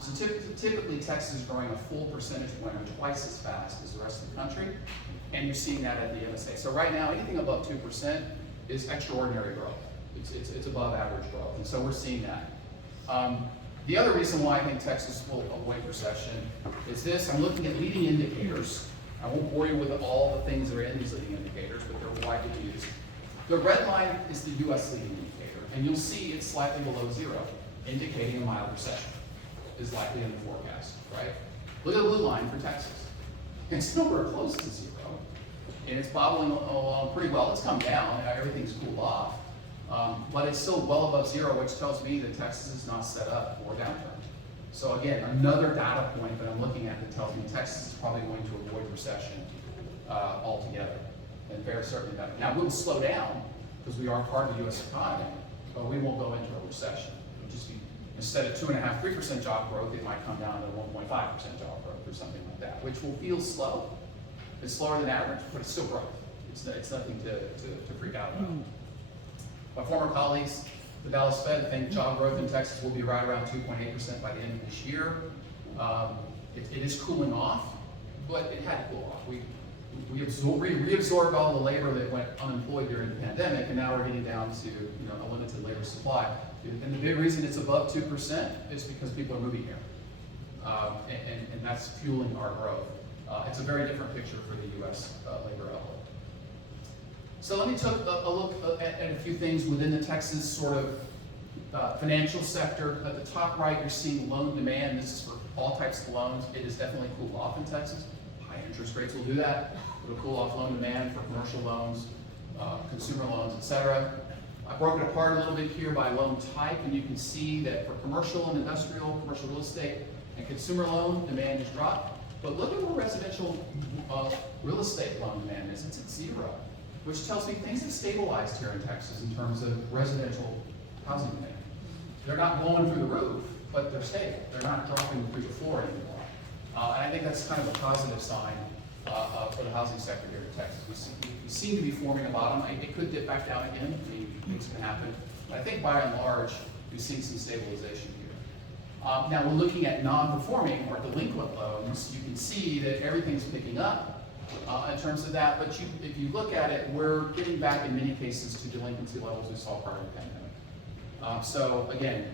So typically Texas is growing a full percentage point or twice as fast as the rest of the country, and you're seeing that at the MSA. So right now, anything above 2% is extraordinary growth. It's above average growth, and so we're seeing that. The other reason why I think Texas will avoid recession is this. I'm looking at leading indicators. I won't bore you with all the things that are in these leading indicators, but they're widely used. The red line is the U.S. leading indicator, and you'll see it's slightly below zero, indicating a mild recession is likely in the forecast, right? Look at the blue line for Texas. It's nowhere close to zero, and it's bobbling along pretty well. It's come down, everything's cooled off, but it's still well above zero, which tells me that Texas is not set up for a downturn. So again, another data point that I'm looking at that tells me Texas is probably going to avoid recession altogether, and very certainly that. Now, we'll slow down because we are part of the U.S. economy, but we won't go into a recession. It'll just be, instead of 2.5–3% job growth, it might come down to 1.5% job growth or something like that, which will feel slow. It's slower than average, but it's still growth. It's nothing to freak out about. My former colleagues, the Dallas Fed, think job growth in Texas will be right around 2.8% by the end of this year. It is cooling off, but it had to cool off. We reabsorbed all the labor that went unemployed during the pandemic, and now we're getting down to a limited labor supply. And the big reason it's above 2% is because people are moving here, and that's fueling our growth. It's a very different picture for the U.S. Labor outlook. So let me take a look at a few things within the Texas sort of financial sector. At the top right, you're seeing loan demand. This is for all types of loans. It has definitely cooled off in Texas. High interest rates will do that. It'll cool off loan demand for commercial loans, consumer loans, etc. I broke it apart a little bit here by loan type, and you can see that for commercial and industrial, commercial real estate, and consumer loan, demand has dropped. But look at where residential real estate loan demand is. It's at zero, which tells me things have stabilized here in Texas in terms of residential housing demand. They're not going through the roof, but they're stable. They're not dropping through the floor anymore. And I think that's kind of a positive sign for the housing sector here in Texas. We seem to be forming a bottom. It could dip back down again. I mean, things can happen. But I think by and large, we've seen some stabilization here. Now we're looking at non-performing or delinquent loans. You can see that everything's picking up in terms of that, but if you look at it, we're getting back in many cases to delinquency levels we saw prior to the pandemic. So again,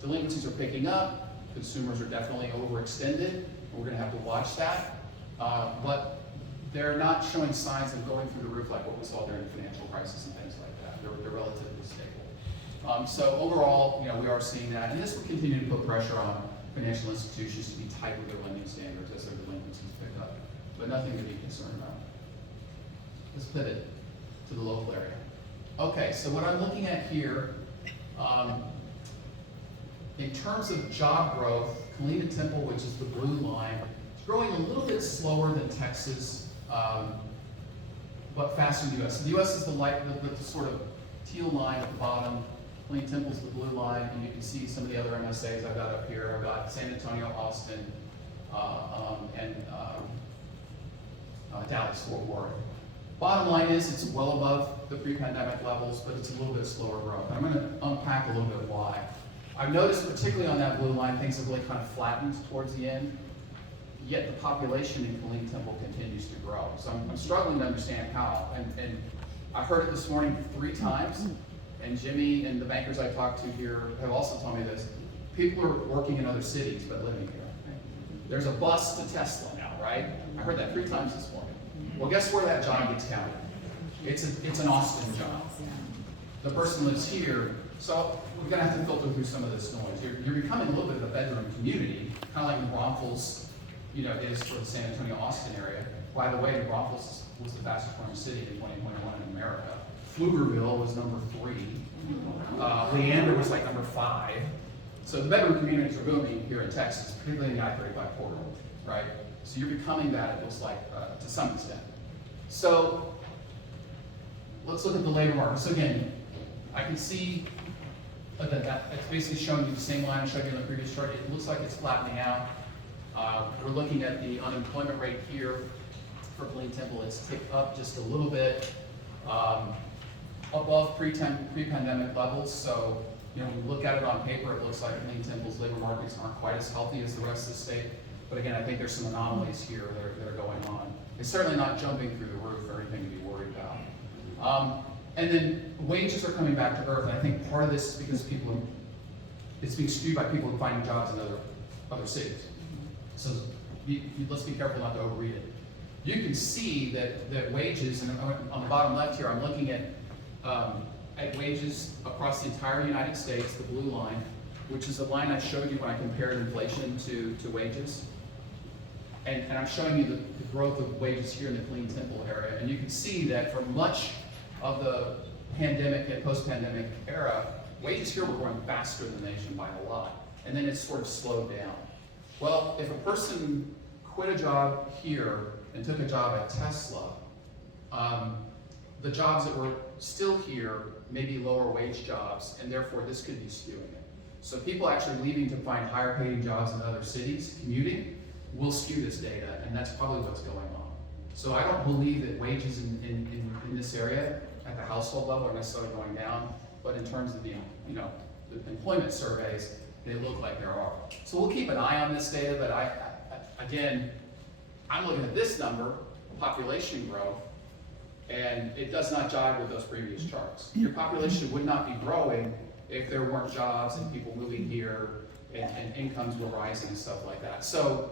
delinquencies are picking up, consumers are definitely overextended, we're going to have to watch that, but they're not showing signs of going through the roof like what we saw during the financial crisis and things like that. They're relatively stable. So overall, we are seeing that, and this will continue to put pressure on financial institutions to be tight with their lending standards as their delinquencies pick up, but nothing to be concerned about. Let's pivot to the local area. Okay, so what I'm looking at here In terms of job growth, Killeen and Temple, which is the blue line, is growing a little bit slower than Texas, but faster than the US. So the US is the sort of teal line at the bottom. Killeen Temple's the blue line, and you can see some of the other MSAs I've got up here. I've got San Antonio, Austin, and Dallas, Fort Worth. Bottom line is it's well above the pre-pandemic levels, but it's a little bit slower growth. I'm going to unpack a little bit why. I've noticed, particularly on that blue line, things have really kind of flattened towards the end, yet the population in Killeen Temple continues to grow. So I'm struggling to understand how. And I heard it this morning 3 times, and Jimmy and the bankers I talked to here have also told me this. People are working in other cities but living here. There's a bus to Tesla now, right? I heard that 3 times this morning. Well, guess where that job gets counted? It's an Austin job. The person lives here, so we're going to have to filter through some of this noise. You're becoming a little bit of a bedroom community, kind of like New Braunfels, is for the San Antonio, Austin area. By the way, New Braunfels was the fastest growing city in 2021 in America. Pflugerville was number 3. Leander was like number 5. So the bedroom communities are booming here in Texas, particularly in the I-35 corridor, right? So you're becoming that, it looks like, to some extent. So let's look at the labor market. So again, I can see that it's basically showing you the same line I showed you in the previous chart. It looks like it's flattening out. We're looking at the unemployment rate here for Killeen Temple. It's ticked up just a little bit above pre-pandemic levels. So when you look at it on paper, it looks like Killeen Temple's labor markets aren't quite as healthy as the rest of the state. But again, I think there's some anomalies here that are going on. It's certainly not jumping through the roof or anything to be worried about. And then wages are coming back to earth. And I think part of this is because it's being skewed by people finding jobs in other cities. So let's be careful not to overread it. You can see that wages, and on the bottom left here, I'm looking at wages across the entire United States, the blue line, which is the line I showed you when I compared inflation to wages. And I'm showing you the growth of wages here in the Killeen Temple area. And you can see that for much of the pandemic and post-pandemic era, wages here were growing faster than the nation by a lot. And then it's sort of slowed down. Well, if a person quit a job here and took a job at Tesla, the jobs that were still here may be lower wage jobs, and therefore this could be skewing it. So people actually leaving to find higher paying jobs in other cities, commuting, will skew this data, and that's probably what's going on. So I don't believe that wages in this area at the household level are necessarily going down, but in terms of the employment surveys, they look like there are. So we'll keep an eye on this data, but again, I'm looking at this number, population growth, and it does not jive with those previous charts. Your population would not be growing if there weren't jobs and people moving here and incomes were rising and stuff like that. So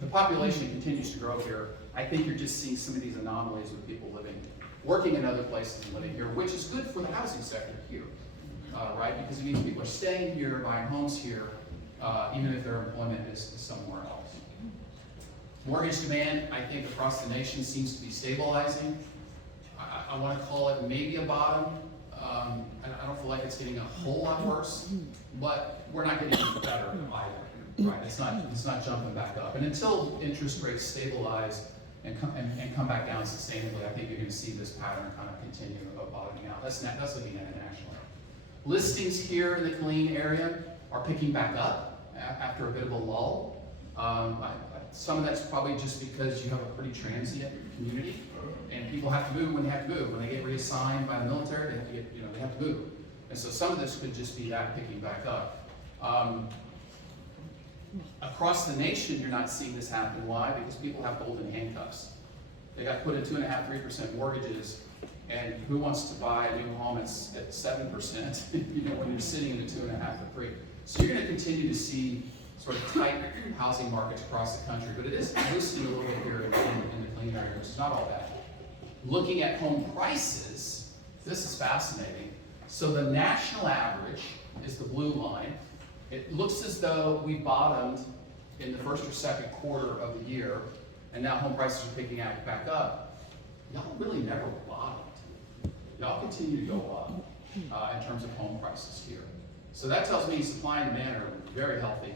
the population continues to grow here. I think you're just seeing some of these anomalies with people working in other places and living here, which is good for the housing sector here, right? Because it means people are staying here, buying homes here, even if their employment is somewhere else. Mortgage demand, I think, across the nation seems to be stabilizing. I want to call it maybe a bottom. I don't feel like it's getting a whole lot worse, but we're not getting any better either. Right? It's not jumping back up. And until interest rates stabilize and come back down sustainably, I think you're going to see this pattern kind of continue of bottoming out. That's looking at it nationally. Listings here in the Killeen area are picking back up after a bit of a lull. Some of that's probably just because you have a pretty transient community, and people have to move when they have to move. When they get reassigned by the military, they have to move. And so some of this could just be that picking back up. Across the nation, you're not seeing this happen. Why? Because people have golden handcuffs. They got put in 2.5%, 3% mortgages, and who wants to buy a new home at 7%? When you're sitting in a 2.5 or 3. So you're going to continue to see sort of tight housing markets across the country, but it is loosening a little bit here in the Killeen area, which is not all bad. Looking at home prices, this is fascinating. So the national average is the blue line. It looks as though we bottomed in the first or second quarter of the year, and now home prices are picking back up. Y'all really never bottomed. Y'all continue to go up in terms of home prices here. So that tells me supply and demand are very healthy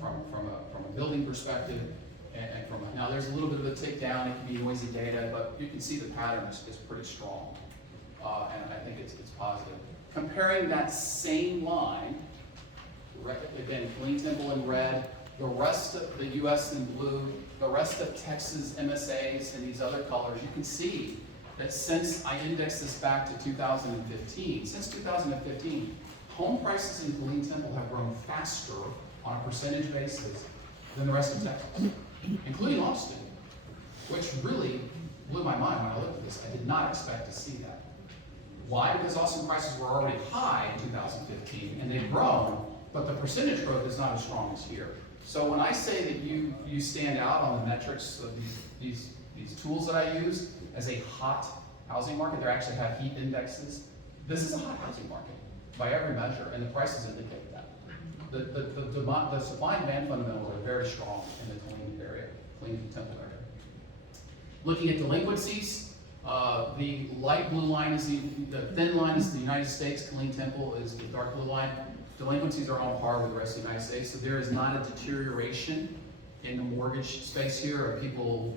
from a building perspective, and now there's a little bit of a tick down. It can be noisy data, but you can see the pattern is pretty strong, and I think it's positive. Comparing that same line, again, Killeen Temple in red, the rest of the U.S. in blue, the rest of Texas MSAs in these other colors, you can see that since I indexed this back to 2015, since 2015, home prices in Killeen Temple have grown faster on a percentage basis than the rest of Texas, including Austin, which really blew my mind when I looked at this. I did not expect to see that. Why? Because Austin prices were already high in 2015, and they've grown, but the percentage growth is not as strong as here. So when I say that you stand out on the metrics of these tools that I use as a hot housing market, they actually have heat indexes. This is a hot housing market by every measure, and the prices indicate that. The supply and demand fundamentals are very strong in the Killeen area, Killeen Temple area. Looking at delinquencies, the light blue line is the thin line is the United States. Killeen Temple is the dark blue line. Delinquencies are on par with the rest of the United States, so there is not a deterioration in the mortgage space here, or people,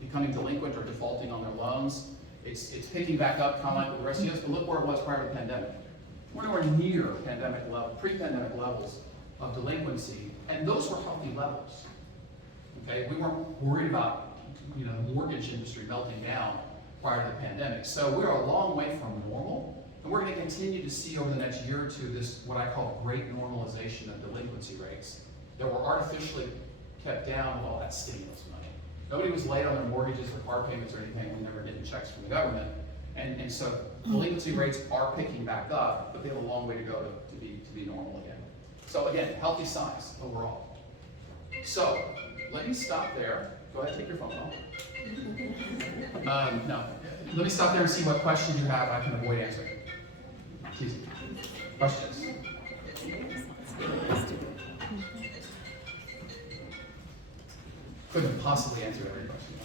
becoming delinquent or defaulting on their loans. It's picking back up, kind of like with the rest of the US, but look where it was prior to the pandemic. We're nowhere near pandemic level, pre-pandemic levels of delinquency, and those were healthy levels. Okay, we weren't worried about the mortgage industry melting down prior to the pandemic. So we're a long way from normal, and we're going to continue to see over the next year or two this what I call great normalization of delinquency rates that were artificially kept down with all that stimulus money. Nobody was late on their mortgages or car payments or anything. We never getting checks from the government. And so delinquency rates are picking back up, but they have a long way to go to be normal again. So again, healthy signs overall. So let me stop there. Go ahead, take your phone off. No, let me stop there and see what questions you have I can avoid answering. Please. Questions? Couldn't possibly answer every question.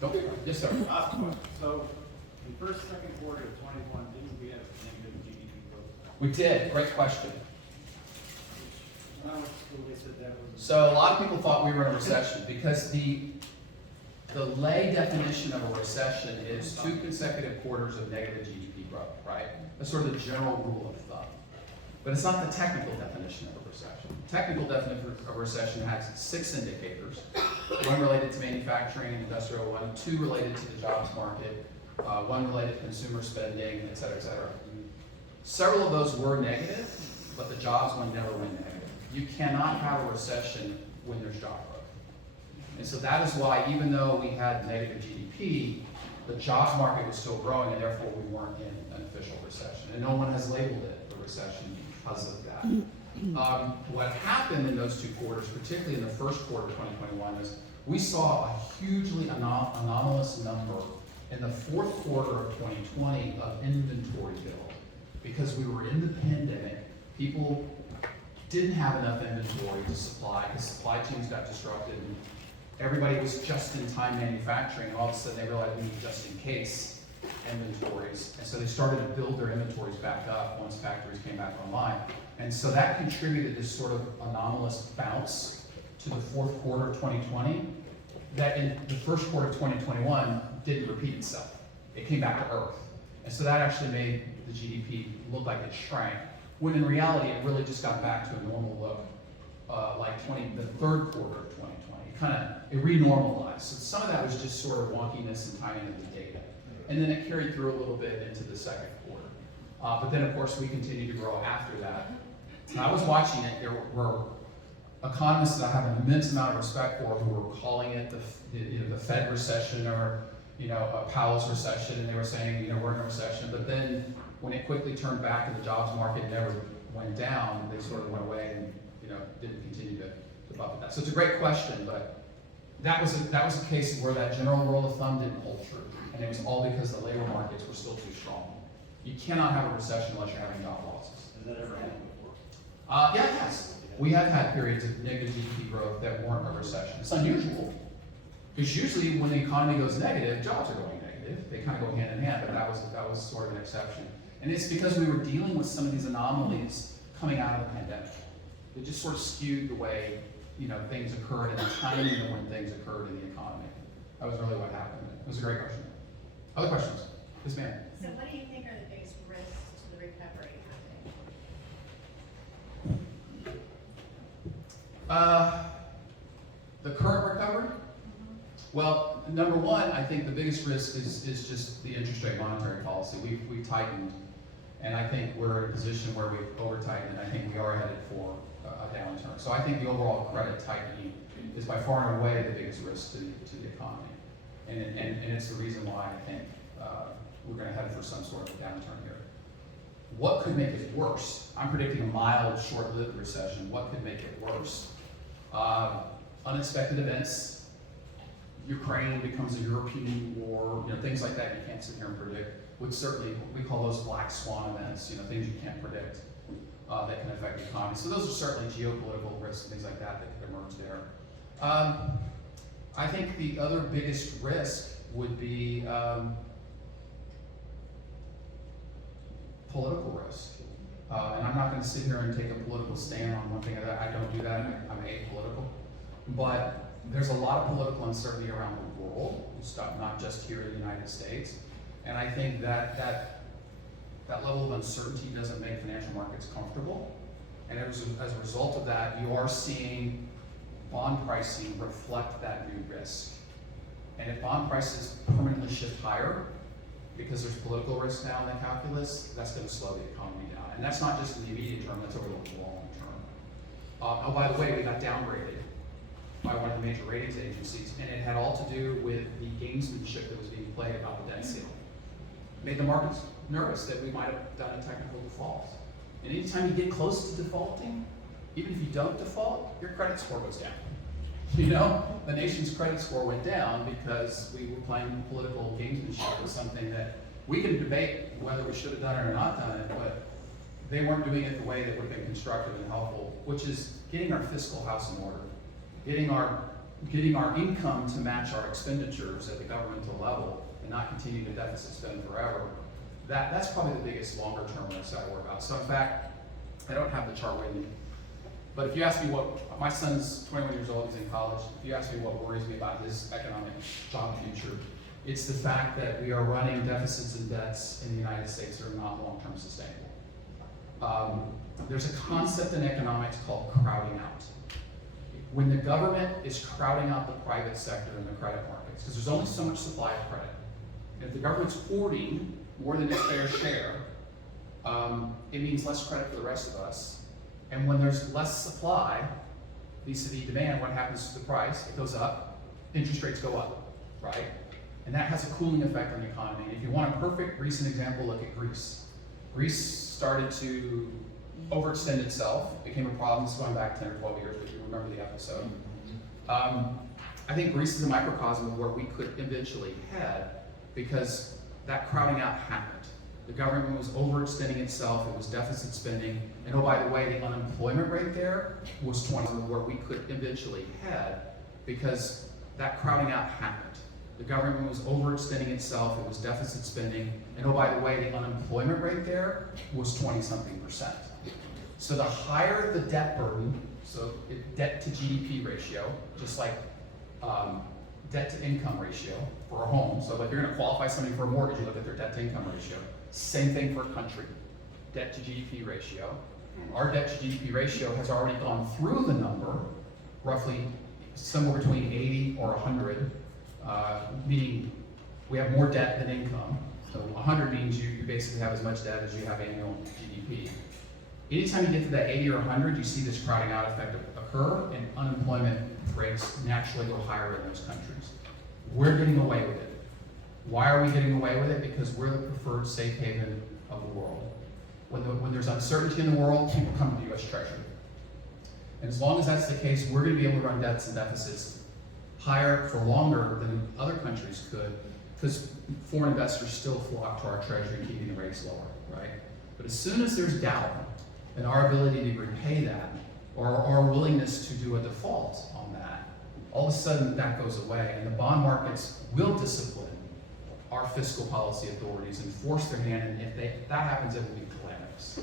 Nope. Yes, sir. So, in first, second quarter of 21, didn't we have negative GDP growth? We did. Great question. When I went to school, they said that was. So a lot of people thought we were in a recession because the lay definition of a recession is 2 consecutive quarters of negative GDP growth, right? That's sort of the general rule of thumb. But it's not the technical definition of a recession. The technical definition of a recession has 6 indicators. 1 related to manufacturing and industrial, 2 related to the jobs market, 1 related to consumer spending, et cetera, et cetera. Several of those were negative, but the jobs one never went negative. You cannot have a recession when there's job growth. And so that is why, even though we had negative GDP, the jobs market was still growing, and therefore we weren't in an official recession. And no one has labeled it a recession because of that. What happened in those 2 quarters, particularly in the first quarter of 2021, is we saw a hugely anomalous number in the fourth quarter of 2020 of inventory build. Because we were in the pandemic, people didn't have enough inventory to supply, because supply chains got disrupted, and everybody was just-in-time manufacturing, and all of a sudden they realized we need just-in-case inventories, and so they started to build their inventories back up once factories came back online. And so that contributed this sort of anomalous bounce to the fourth quarter of 2020 that in the first quarter of 2021 didn't repeat itself. It came back to earth. And so that actually made the GDP look like it shrank, when in reality it really just got back to a normal look, like the third quarter of 2020. It renormalized. So some of that was just sort of wonkiness and timing of the data. And then it carried through a little bit into the second quarter. But then of course we continued to grow after that. And I was watching it. There were economists that I have an immense amount of respect for who were calling it the Fed recession or a Powell's recession, and they were saying we're in a recession. But then when it quickly turned back and the jobs market never went down, they sort of went away and didn't continue to buffet that. So it's a great question, but that was a case where that general rule of thumb didn't hold true, and it was all because the labor markets were still too strong. You cannot have a recession unless you're having job losses. Has that ever happened before? Yeah, it has. We have had periods of negative GDP growth that weren't a recession. It's unusual, because usually when the economy goes negative, jobs are going negative. They kind of go hand in hand, but that was sort of an exception. And it's because we were dealing with some of these anomalies coming out of the pandemic. It just sort of skewed the way, things occurred and the timing of when things occurred in the economy. That was really what happened. It was a great question. Other questions? Yes, ma'am. So what do you think are the biggest risks to the recovery happening? The current recovery? Well, number one, I think the biggest risk is just the interest rate monetary policy. We've tightened, and I think we're in a position where we've over-tightened, and I think we are headed for a downturn. So I think the overall credit tightening is by far and away the biggest risk to the economy. And it's the reason why I think we're going to head for some sort of a downturn here. What could make it worse? I'm predicting a mild, short-lived recession. What could make it worse? Unexpected events. Ukraine becomes a European war, things like that you can't sit here and predict. Would certainly, we call those black swan events, things you can't predict that can affect the economy. So those are certainly geopolitical risks, things like that could emerge there. I think the other biggest risk would be political risk. And I'm not going to sit here and take a political stand on one thing or that. I don't do that. I'm apolitical. But there's a lot of political uncertainty around the world, not just here in the United States. And I think that level of uncertainty doesn't make financial markets comfortable. And as a result of that, you are seeing bond pricing reflect that new risk. And if bond prices permanently shift higher, because there's political risk now in the calculus, that's going to slow the economy down. And that's not just in the immediate term, that's over the long term. Oh, by the way, we got downgraded by one of the major ratings agencies, and it had all to do with the gamesmanship that was being played about the debt ceiling. Made the markets nervous that we might have done a technical default. And anytime you get close to defaulting, even if you don't default, your credit score goes down. The nation's credit score went down because we were playing political gamesmanship with something that we can debate whether we should have done it or not done it, but they weren't doing it the way that would have been constructive and helpful, which is getting our fiscal house in order, getting our income to match our expenditures at the governmental level and not continue to deficit spend forever. That's probably the biggest longer term risk I worry about. So in fact, I don't have the chart with me. But if you ask me my son's 21 years old, he's in college. If you ask me what worries me about his economic job future, it's the fact that we are running deficits and debts in the United States that are not long-term sustainable. There's a concept in economics called crowding out. When the government is crowding out the private sector in the credit markets, because there's only so much supply of credit. And if the government's hoarding more than its fair share, it means less credit for the rest of us. And when there's less supply, vis-a-vis demand, what happens to the price? It goes up, interest rates go up, right? And that has a cooling effect on the economy. And if you want a perfect recent example, look at Greece. Greece started to overextend itself, became a problem. This is going back 10 or 12 years, if you remember the episode. I think Greece is a microcosm of where we could eventually head because that crowding out happened. The government was overextending itself, it was deficit spending, and oh, by the way, the unemployment rate there was 20, where we could eventually head because that crowding out happened. The government was overextending itself, it was deficit spending, and oh, by the way, the unemployment rate there was 20-something%. So the higher the debt burden, so debt to GDP ratio, just like debt to income ratio for a home. So if you're going to qualify somebody for a mortgage, you look at their debt to income ratio. Same thing for a country, debt to GDP ratio. Our debt to GDP ratio has already gone through the number, roughly somewhere between 80 or 100, meaning we have more debt than income. So 100 means you basically have as much debt as you have annual GDP. Anytime you get to that 80 or 100, you see this crowding out effect occur, and unemployment rates naturally go higher in those countries. We're getting away with it. Why are we getting away with it? Because we're the preferred safe haven of the world. When there's uncertainty in the world, people come to the U.S. Treasury. And as long as that's the case, we're going to be able to run debts and deficits higher for longer than other countries could, because foreign investors still flock to our Treasury, keeping the rates lower, right? But as soon as there's doubt in our ability to repay that, or our willingness to do a default on that, all of a sudden that goes away, and the bond markets will discipline our fiscal policy authorities and force their hand, and if that happens, it will be calamitous.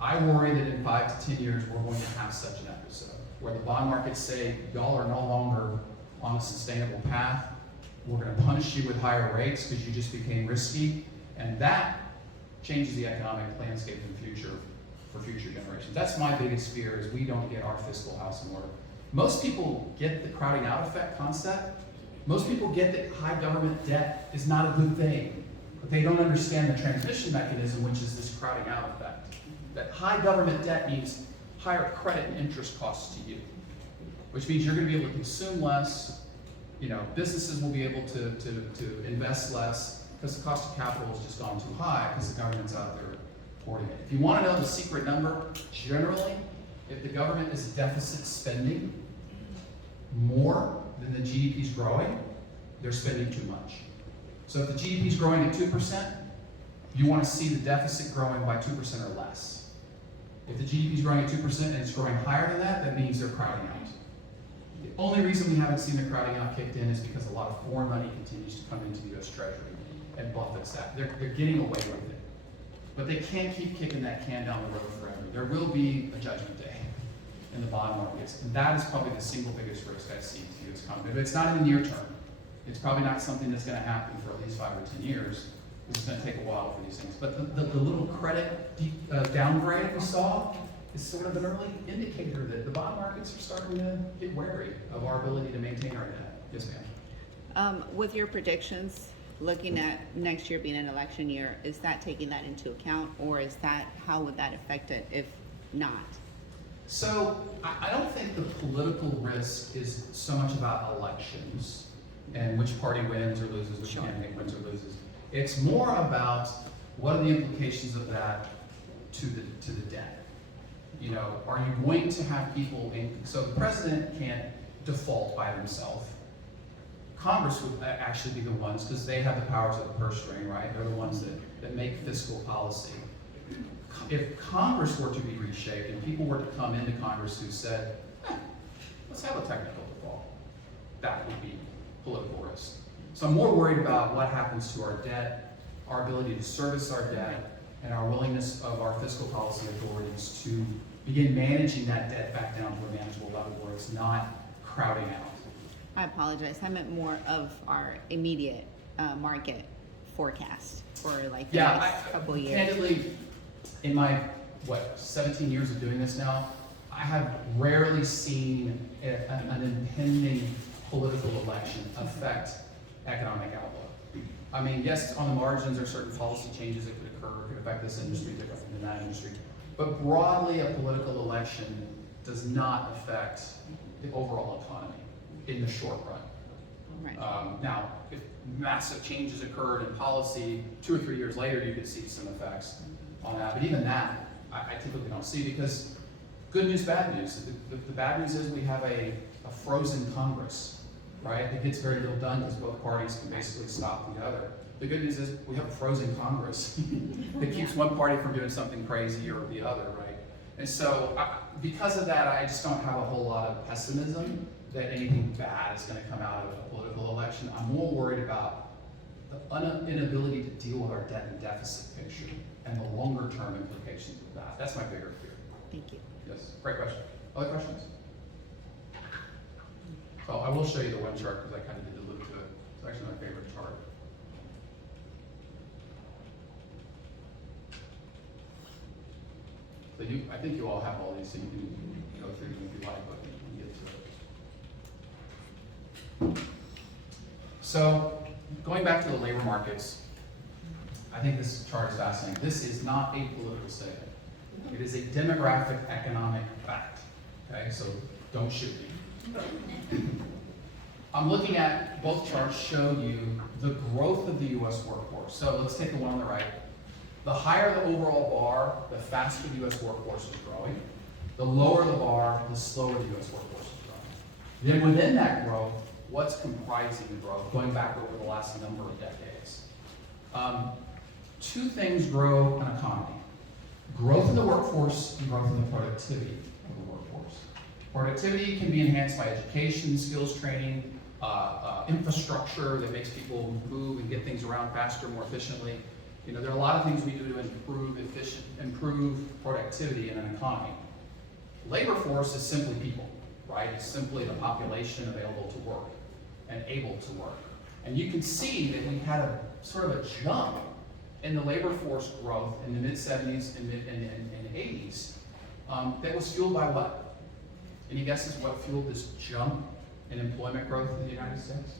I worry that in 5 to 10 years, we're going to have such an episode where the bond markets say, y'all are no longer on a sustainable path. We're going to punish you with higher rates because you just became risky. And that changes the economic landscape in the future for future generations. That's my biggest fear, is we don't get our fiscal house in order. Most people get the crowding out effect concept. Most people get that high government debt is not a good thing, but they don't understand the transmission mechanism, which is this crowding out effect. That high government debt means higher credit and interest costs to you, which means you're going to be able to consume less. Businesses will be able to invest less because the cost of capital has just gone too high because the government's out there hoarding it. If you want to know the secret number, generally, if the government is deficit spending more than the GDP is growing, they're spending too much. So if the GDP is growing at 2%, you want to see the deficit growing by 2% or less. If the GDP is growing at 2% and it's growing higher than that, that means they're crowding out. The only reason we haven't seen the crowding out kicked in is because a lot of foreign money continues to come into the U.S. Treasury and buffets that. They're getting away with it. But they can't keep kicking that can down the road forever. There will be a judgment day in the bond markets, and that is probably the single biggest risk I see to the U.S. economy. But it's not in the near term. It's probably not something that's going to happen for at least 5 or 10 years. It's going to take a while for these things. But the little credit downgrade we saw is sort of an early indicator that the bond markets are starting to get wary of our ability to maintain our debt. Yes, ma'am. With your predictions, looking at next year being an election year, is that taking that into account, or how would that affect it if not? So I don't think the political risk is so much about elections and which party wins or loses, which candidate wins or loses. It's more about what are the implications of that to the debt. Are you going to have people so the president can't default by himself. Congress would actually be the ones, because they have the powers of the purse string, right? They're the ones that make fiscal policy. If Congress were to be reshaped and people were to come into Congress who said, let's have a technical default, that would be political risk. So I'm more worried about what happens to our debt, our ability to service our debt, and our willingness of our fiscal policy authorities to begin managing that debt back down to a manageable level where it's not crowding out. I apologize. I meant more of our immediate market forecast for like the next couple of years. Candidly, in my 17 years of doing this now, I have rarely seen an impending political election affect economic outlook. I mean, yes, on the margins there are certain policy changes that could occur, could affect this industry, could affect that industry, but broadly a political election does not affect the overall economy in the short run. Right. Now, if massive changes occurred in policy 2 or 3 years later, you could see some effects on that. But even that, I typically don't see, because good news, bad news. The bad news is we have a frozen Congress, right? It gets very little done because both parties can basically stop the other. The good news is we have a frozen Congress that keeps one party from doing something crazy or the other, right? And so because of that, I just don't have a whole lot of pessimism that anything bad is going to come out of a political election. I'm more worried about the inability to deal with our debt and deficit picture and the longer term implications of that. That's my bigger fear. Thank you. Yes, great question. Other questions? So I will show you the one chart because I kind of did allude to it. It's actually my favorite chart. So I think you all have all these, so you can go through them if you like, but you can get to it. So going back to the labor markets, I think this chart is fascinating. This is not a political statement. It is a demographic economic fact. Okay, so don't shoot me. I'm looking at both charts show you the growth of the U.S. workforce. So let's take the one on the right. The higher the overall bar, the faster the U.S. workforce is growing. The lower the bar, the slower the U.S. workforce is growing. Then within that growth, what's comprising the growth, going back over the last number of decades? Two things grow an economy: growth in the workforce and growth in the productivity of the workforce. Productivity can be enhanced by education, skills training, infrastructure that makes people move and get things around faster, more efficiently. You know, there are a lot of things we do to improve productivity in an economy. Labor force is simply people, right? It's simply the population available to work and able to work. And you can see that we had a sort of a jump in the labor force growth in the mid-70s and '80s that was fueled by what? Any guesses what fueled this jump in employment growth in the United States?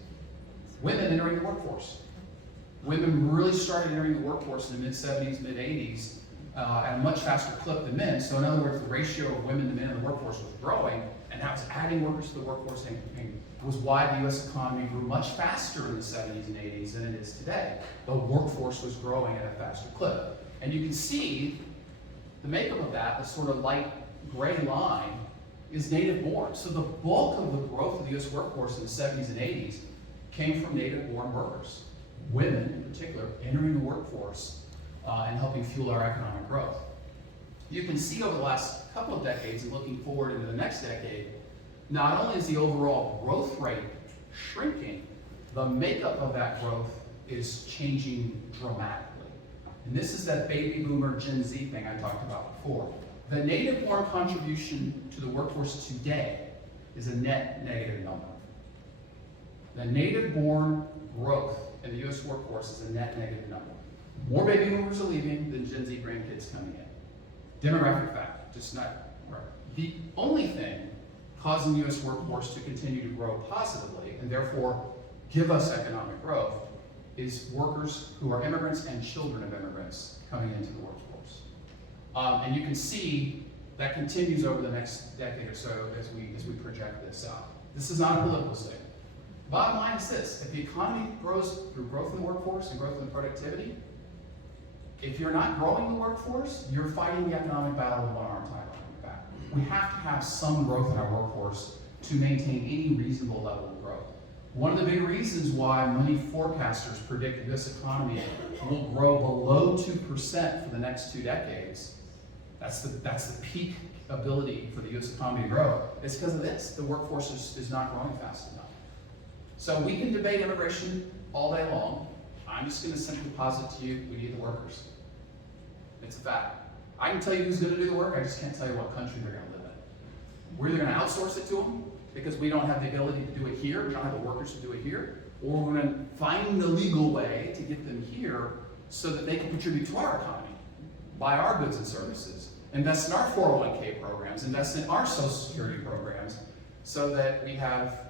Women entering the workforce. Women really started entering the workforce in the mid-70s, mid-80s at a much faster clip than men. So in other words, the ratio of women to men in the workforce was growing, and that was adding workers to the workforce and was why the U.S. economy grew much faster in the 70s and 80s than it is today. The workforce was growing at a faster clip. And you can see the makeup of that, the sort of light gray line, is native born. So the bulk of the growth of the U.S. workforce in the 70s and 80s came from native born workers. Women, in particular, entering the workforce and helping fuel our economic growth. You can see over the last couple of decades and looking forward into the next decade, not only is the overall growth rate shrinking, the makeup of that growth is changing dramatically. And this is that baby boomer Gen Z thing I talked about before. The native born contribution to the workforce today is a net negative number. The native born growth in the U.S. workforce is a net negative number. More baby boomers are leaving than Gen Z grandkids coming in. Demographic fact, just not right. The only thing causing the U.S. workforce to continue to grow positively and therefore give us economic growth is workers who are immigrants and children of immigrants coming into the workforce. And you can see that continues over the next decade or so as we project this out. This is not a political statement. Bottom line is this: if the economy grows through growth in the workforce and growth in productivity, if you're not growing the workforce, you're fighting the economic battle with one arm tied behind your back. We have to have some growth in our workforce to maintain any reasonable level of growth. One of the big reasons why many forecasters predict this economy will grow below 2% for the next 2 decades, that's the peak ability for the U.S. economy to grow, it's because of this. The workforce is not growing fast enough. So we can debate immigration all day long. I'm just going to simply posit to you, we need the workers. It's a fact. I can tell you who's going to do the work, I just can't tell you what country they're going to live in. We're either going to outsource it to them because we don't have the ability to do it here, we don't have the workers to do it here, or we're going to find the legal way to get them here so that they can contribute to our economy, buy our goods and services, invest in our 401k programs, invest in our Social Security programs, so that we have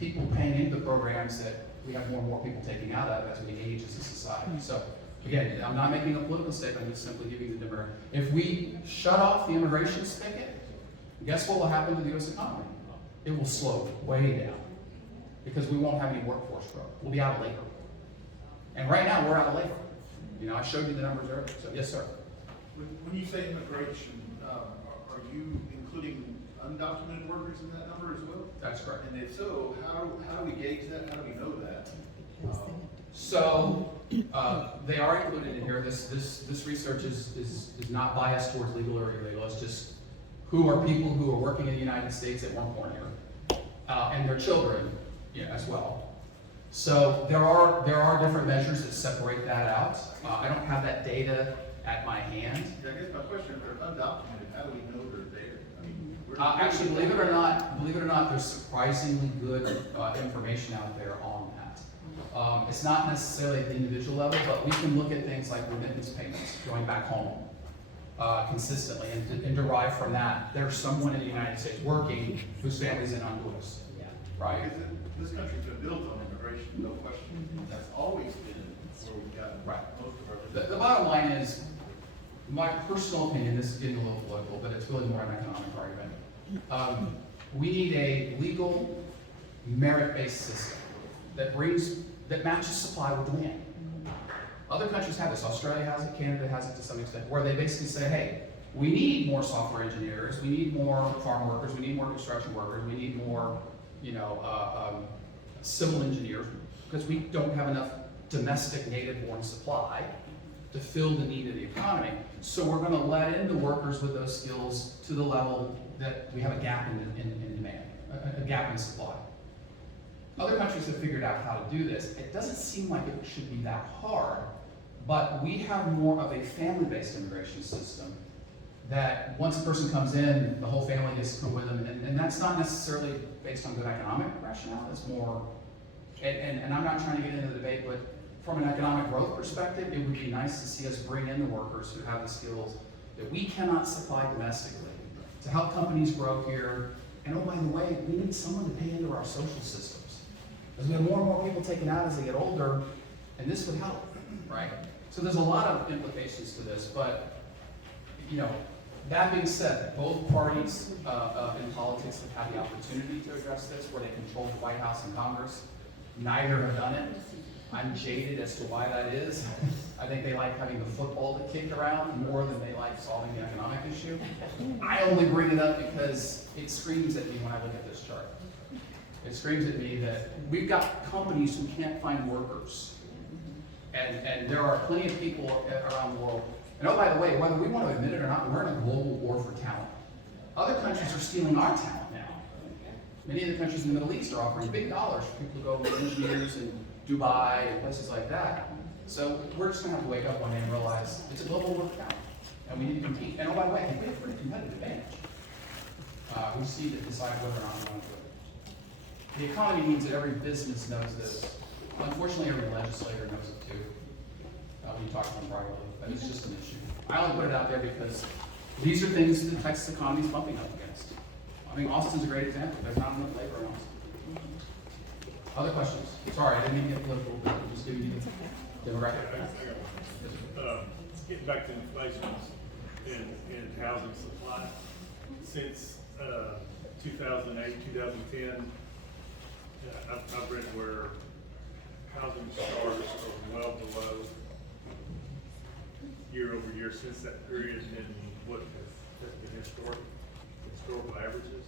people paying into programs that we have more and more people taking out of as we age as a society. So again, I'm not making a political statement, I'm just simply giving the number. If we shut off the immigration spigot, guess what will happen to the U.S. economy? It will slow way down because we won't have any workforce growth. We'll be out of labor. And right now, we're out of labor. I showed you the numbers earlier. So yes, sir. When you say immigration, are you including undocumented workers in that number as well? That's correct. And if so, how do we gauge that? How do we know that? So they are included in here. This research is not biased towards legal or illegal. It's just who are people who are working in the United States at one point here, and their children as well. So there are different measures that separate that out. I don't have that data at my hand. Yeah, I guess my question: if they're undocumented, how do we know they're there? I mean, actually, believe it or not, there's surprisingly good information out there on that. It's not necessarily at the individual level, but we can look at things like remittance payments going back home consistently and derive from that there's someone in the United States working whose family's in Honduras. Right? Because this country's been built on immigration, no question. That's always been where we've got most of our. The bottom line is, my personal opinion, this is getting a little political, but it's really more an economic argument. We need a legal, merit-based system that matches supply with demand. Other countries have this. Australia has it, Canada has it to some extent, where they basically say, hey, we need more software engineers, we need more farm workers, we need more construction workers, we need more civil engineers, because we don't have enough domestic native-born supply to fill the need of the economy. So we're going to let in the workers with those skills to the level that we have a gap in demand, a gap in supply. other countries have figured out how to do this. It doesn't seem like it should be that hard, but we have more of a family-based immigration system that once a person comes in, the whole family gets to come with them, and that's not necessarily based on good economic rationale. It's more, and I'm not trying to get into the debate, but from an economic growth perspective, it would be nice to see us bring in the workers who have the skills that we cannot supply domestically to help companies grow here. And oh, by the way, we need someone to pay into our social systems. Because we have more and more people taken out as they get older, and this would help, right? So there's a lot of implications to this, but, you know, that being said, both parties in politics have had the opportunity to address this, where they control the White House and Congress. Neither have done it. I'm jaded as to why that is. I think they like having the football to kick around more than they like solving the economic issue. I only bring it up because it screams at me when I look at this chart. It screams at me that we've got companies who can't find workers. And there are plenty of people around the world. And oh, by the way, whether we want to admit it or not, we're in a global war for talent. Other countries are stealing our talent now. Many of the countries in the Middle East are offering big dollars for people to go be engineers in Dubai and places like that. So we're just going to have to wake up one day and realize it's a global war for talent, and we need to compete. And oh, by the way, I think we have a pretty competitive advantage. We just need to decide whether or not we want to do it. The economy means that every business knows this. Unfortunately, every legislator knows it too. When you talk to them privately, but it's just an issue. I only put it out there because these are things that the Texas economy is bumping up against. I mean, Austin's a great example. There's not enough labor in Austin. Other questions? Sorry, I didn't mean to get political, but I'm just giving you the demographic. Getting back to inflation and housing supply, since 2008, 2010, I've read where housing starts are well below year over year since that period, and what has been historical averages.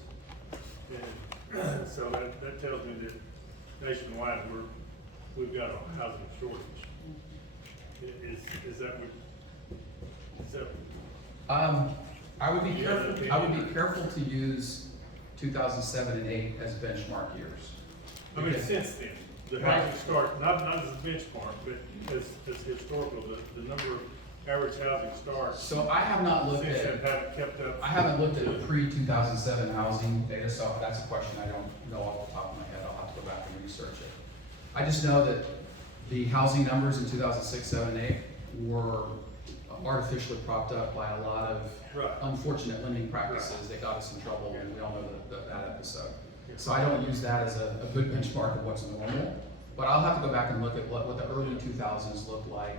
And so that tells me that nationwide we've got a housing shortage. Is that I would be careful. I would be careful to use 2007 and 8 as benchmark years. I mean, since then, the housing start, not as a benchmark, but as historical, the number of average housing starts. So I have not looked since at. then haven't kept up. I haven't looked at pre-2007 housing data, so that's a question I don't know off the top of my head. I'll have to go back and research it. I just know that the housing numbers in 2006, 7, and 8 were artificially propped up by a lot of unfortunate lending practices that got us in trouble, and we all know that episode. So I don't use that as a good benchmark of what's normal, but I'll have to go back and look at what the early 2000s looked like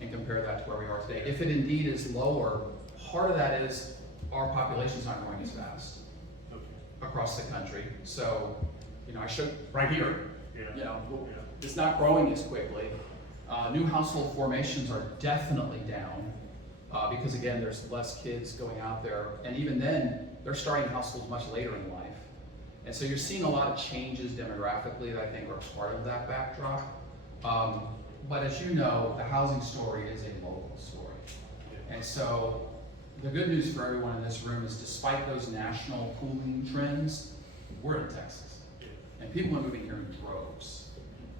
and compare that to where we are today. If it indeed is lower, part of that is our population's not growing as fast across the country. So, you know, I showed right here, you know, it's not growing as quickly. New household formations are definitely down because again, there's less kids going out there. And even then, they're starting households much later in life. And so you're seeing a lot of changes demographically that I think are part of that backdrop. But as you know, the housing story is a local story. And so the good news for everyone in this room is despite those national cooling trends, we're in Texas. And people are moving here in droves.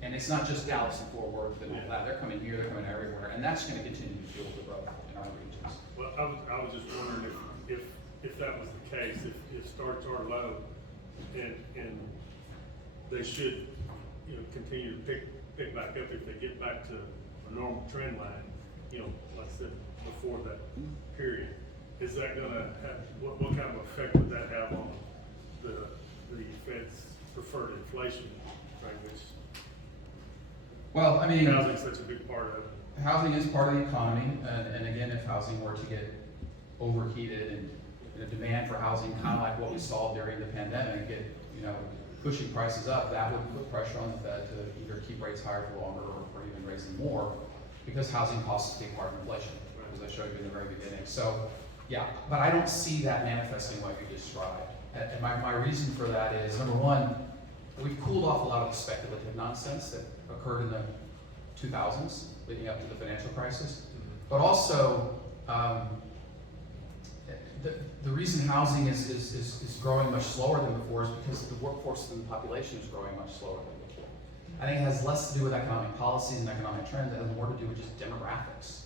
And it's not just Dallas and Fort Worth and all that. They're coming here, they're coming everywhere. And that's going to continue to fuel the growth in our regions. Well, I was just wondering if that was the case, if starts are low and they should, you know, continue to pick back up if they get back to a normal trend line, you know, like I said, before that period. Is that gonna have, what kind of effect would that have on the Fed's preferred inflation rate, which Well, I mean, housing's such a big part of it? housing is part of the economy, and again, if housing were to get overheated and the demand for housing, kind of like what we saw during the pandemic, you know, pushing prices up, that would put pressure on the Fed to either keep rates higher for longer or even raise them more, because housing costs is a big part of inflation, as I showed you in the very beginning. So, yeah, but I don't see that manifesting like you described. And my reason for that is, number one, we've cooled off a lot of the speculative nonsense that occurred in the 2000s, leading up to the financial crisis. But also, the reason housing is growing much slower than before is because the workforce and the population is growing much slower than before. I think it has less to do with economic policies and economic trends, it has more to do with just demographics,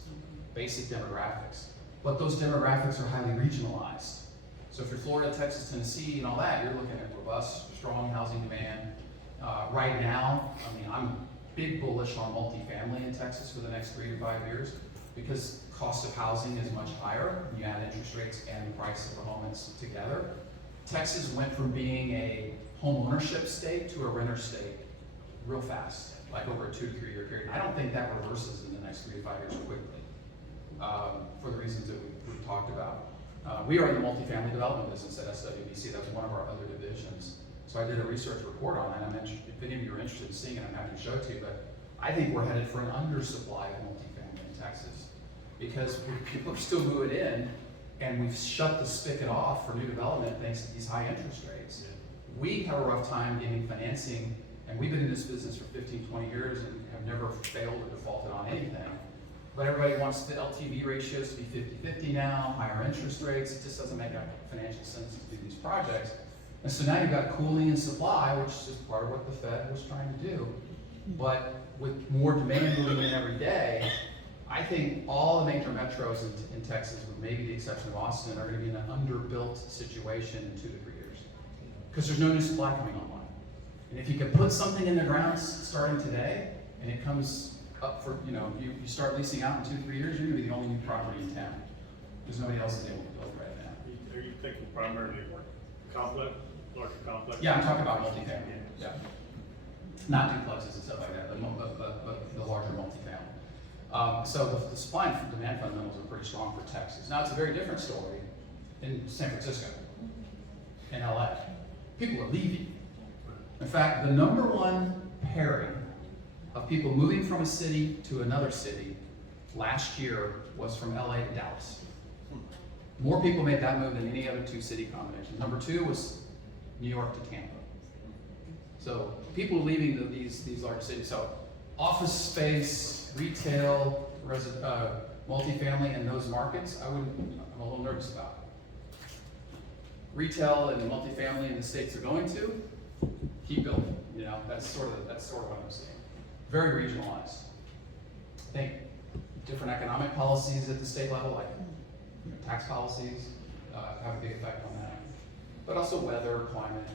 basic demographics. But those demographics are highly regionalized. So if you're Florida, Texas, Tennessee, and all that, you're looking at robust, strong housing demand. Right now, I mean, I'm big bullish on multifamily in Texas for the next 3 to 5 years because cost of housing is much higher. You add interest rates and the price of the home together. Texas went from being a home ownership state to a renter state real fast, like over a 2 to 3 year period. I don't think that reverses in the next 3 to 5 years quickly, for the reasons that we've talked about. We are in the multifamily development business at SWBC. That's one of our other divisions. So I did a research report on it. If any of you are interested in seeing it, I'm happy to show it to you. But I think we're headed for an undersupply of multifamily in Texas because people are still moving in, and we've shut the spigot off for new development thanks to these high interest rates. We have a rough time getting financing, and we've been in this business for 15, 20 years and have never failed or defaulted on anything. But everybody wants the LTV ratios to be 50-50 now, higher interest rates. It just doesn't make financial sense to do these projects. And so now you've got cooling and supply, which is part of what the Fed was trying to do. But with more demand moving in every day, I think all the major metros in Texas, with maybe the exception of Austin, are going to be in an underbuilt situation in 2 to 3 years. Because there's no new supply coming online. And if you can put something in the ground starting today, and it comes up for, you start leasing out in 2 to 3 years, you're going to be the only new property in town. Because nobody else is able to build right now. Are you thinking primarily complex, larger complex? Yeah, I'm talking about multifamily. Yeah. Not duplexes and stuff like that, but the larger multifamily. So the supply and demand fundamentals are pretty strong for Texas. Now, it's a very different story in San Francisco, in LA. People are leaving. In fact, the number one pairing of people moving from a city to another city last year was from LA to Dallas. More people made that move than any other 2 city combination. Number 2 was New York to Tampa. So people leaving these large cities. So office space, retail, multifamily in those markets, I'm a little nervous about. Retail and multifamily in the states they're going to, keep building. That's sort of what I'm seeing. Very regionalized. I think different economic policies at the state level, like tax policies, have a big effect on that. But also weather, climate,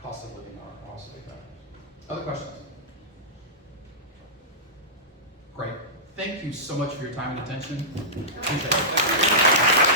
cost of living are also big factors. Other questions? Great. Thank you so much for your time and attention. Appreciate it.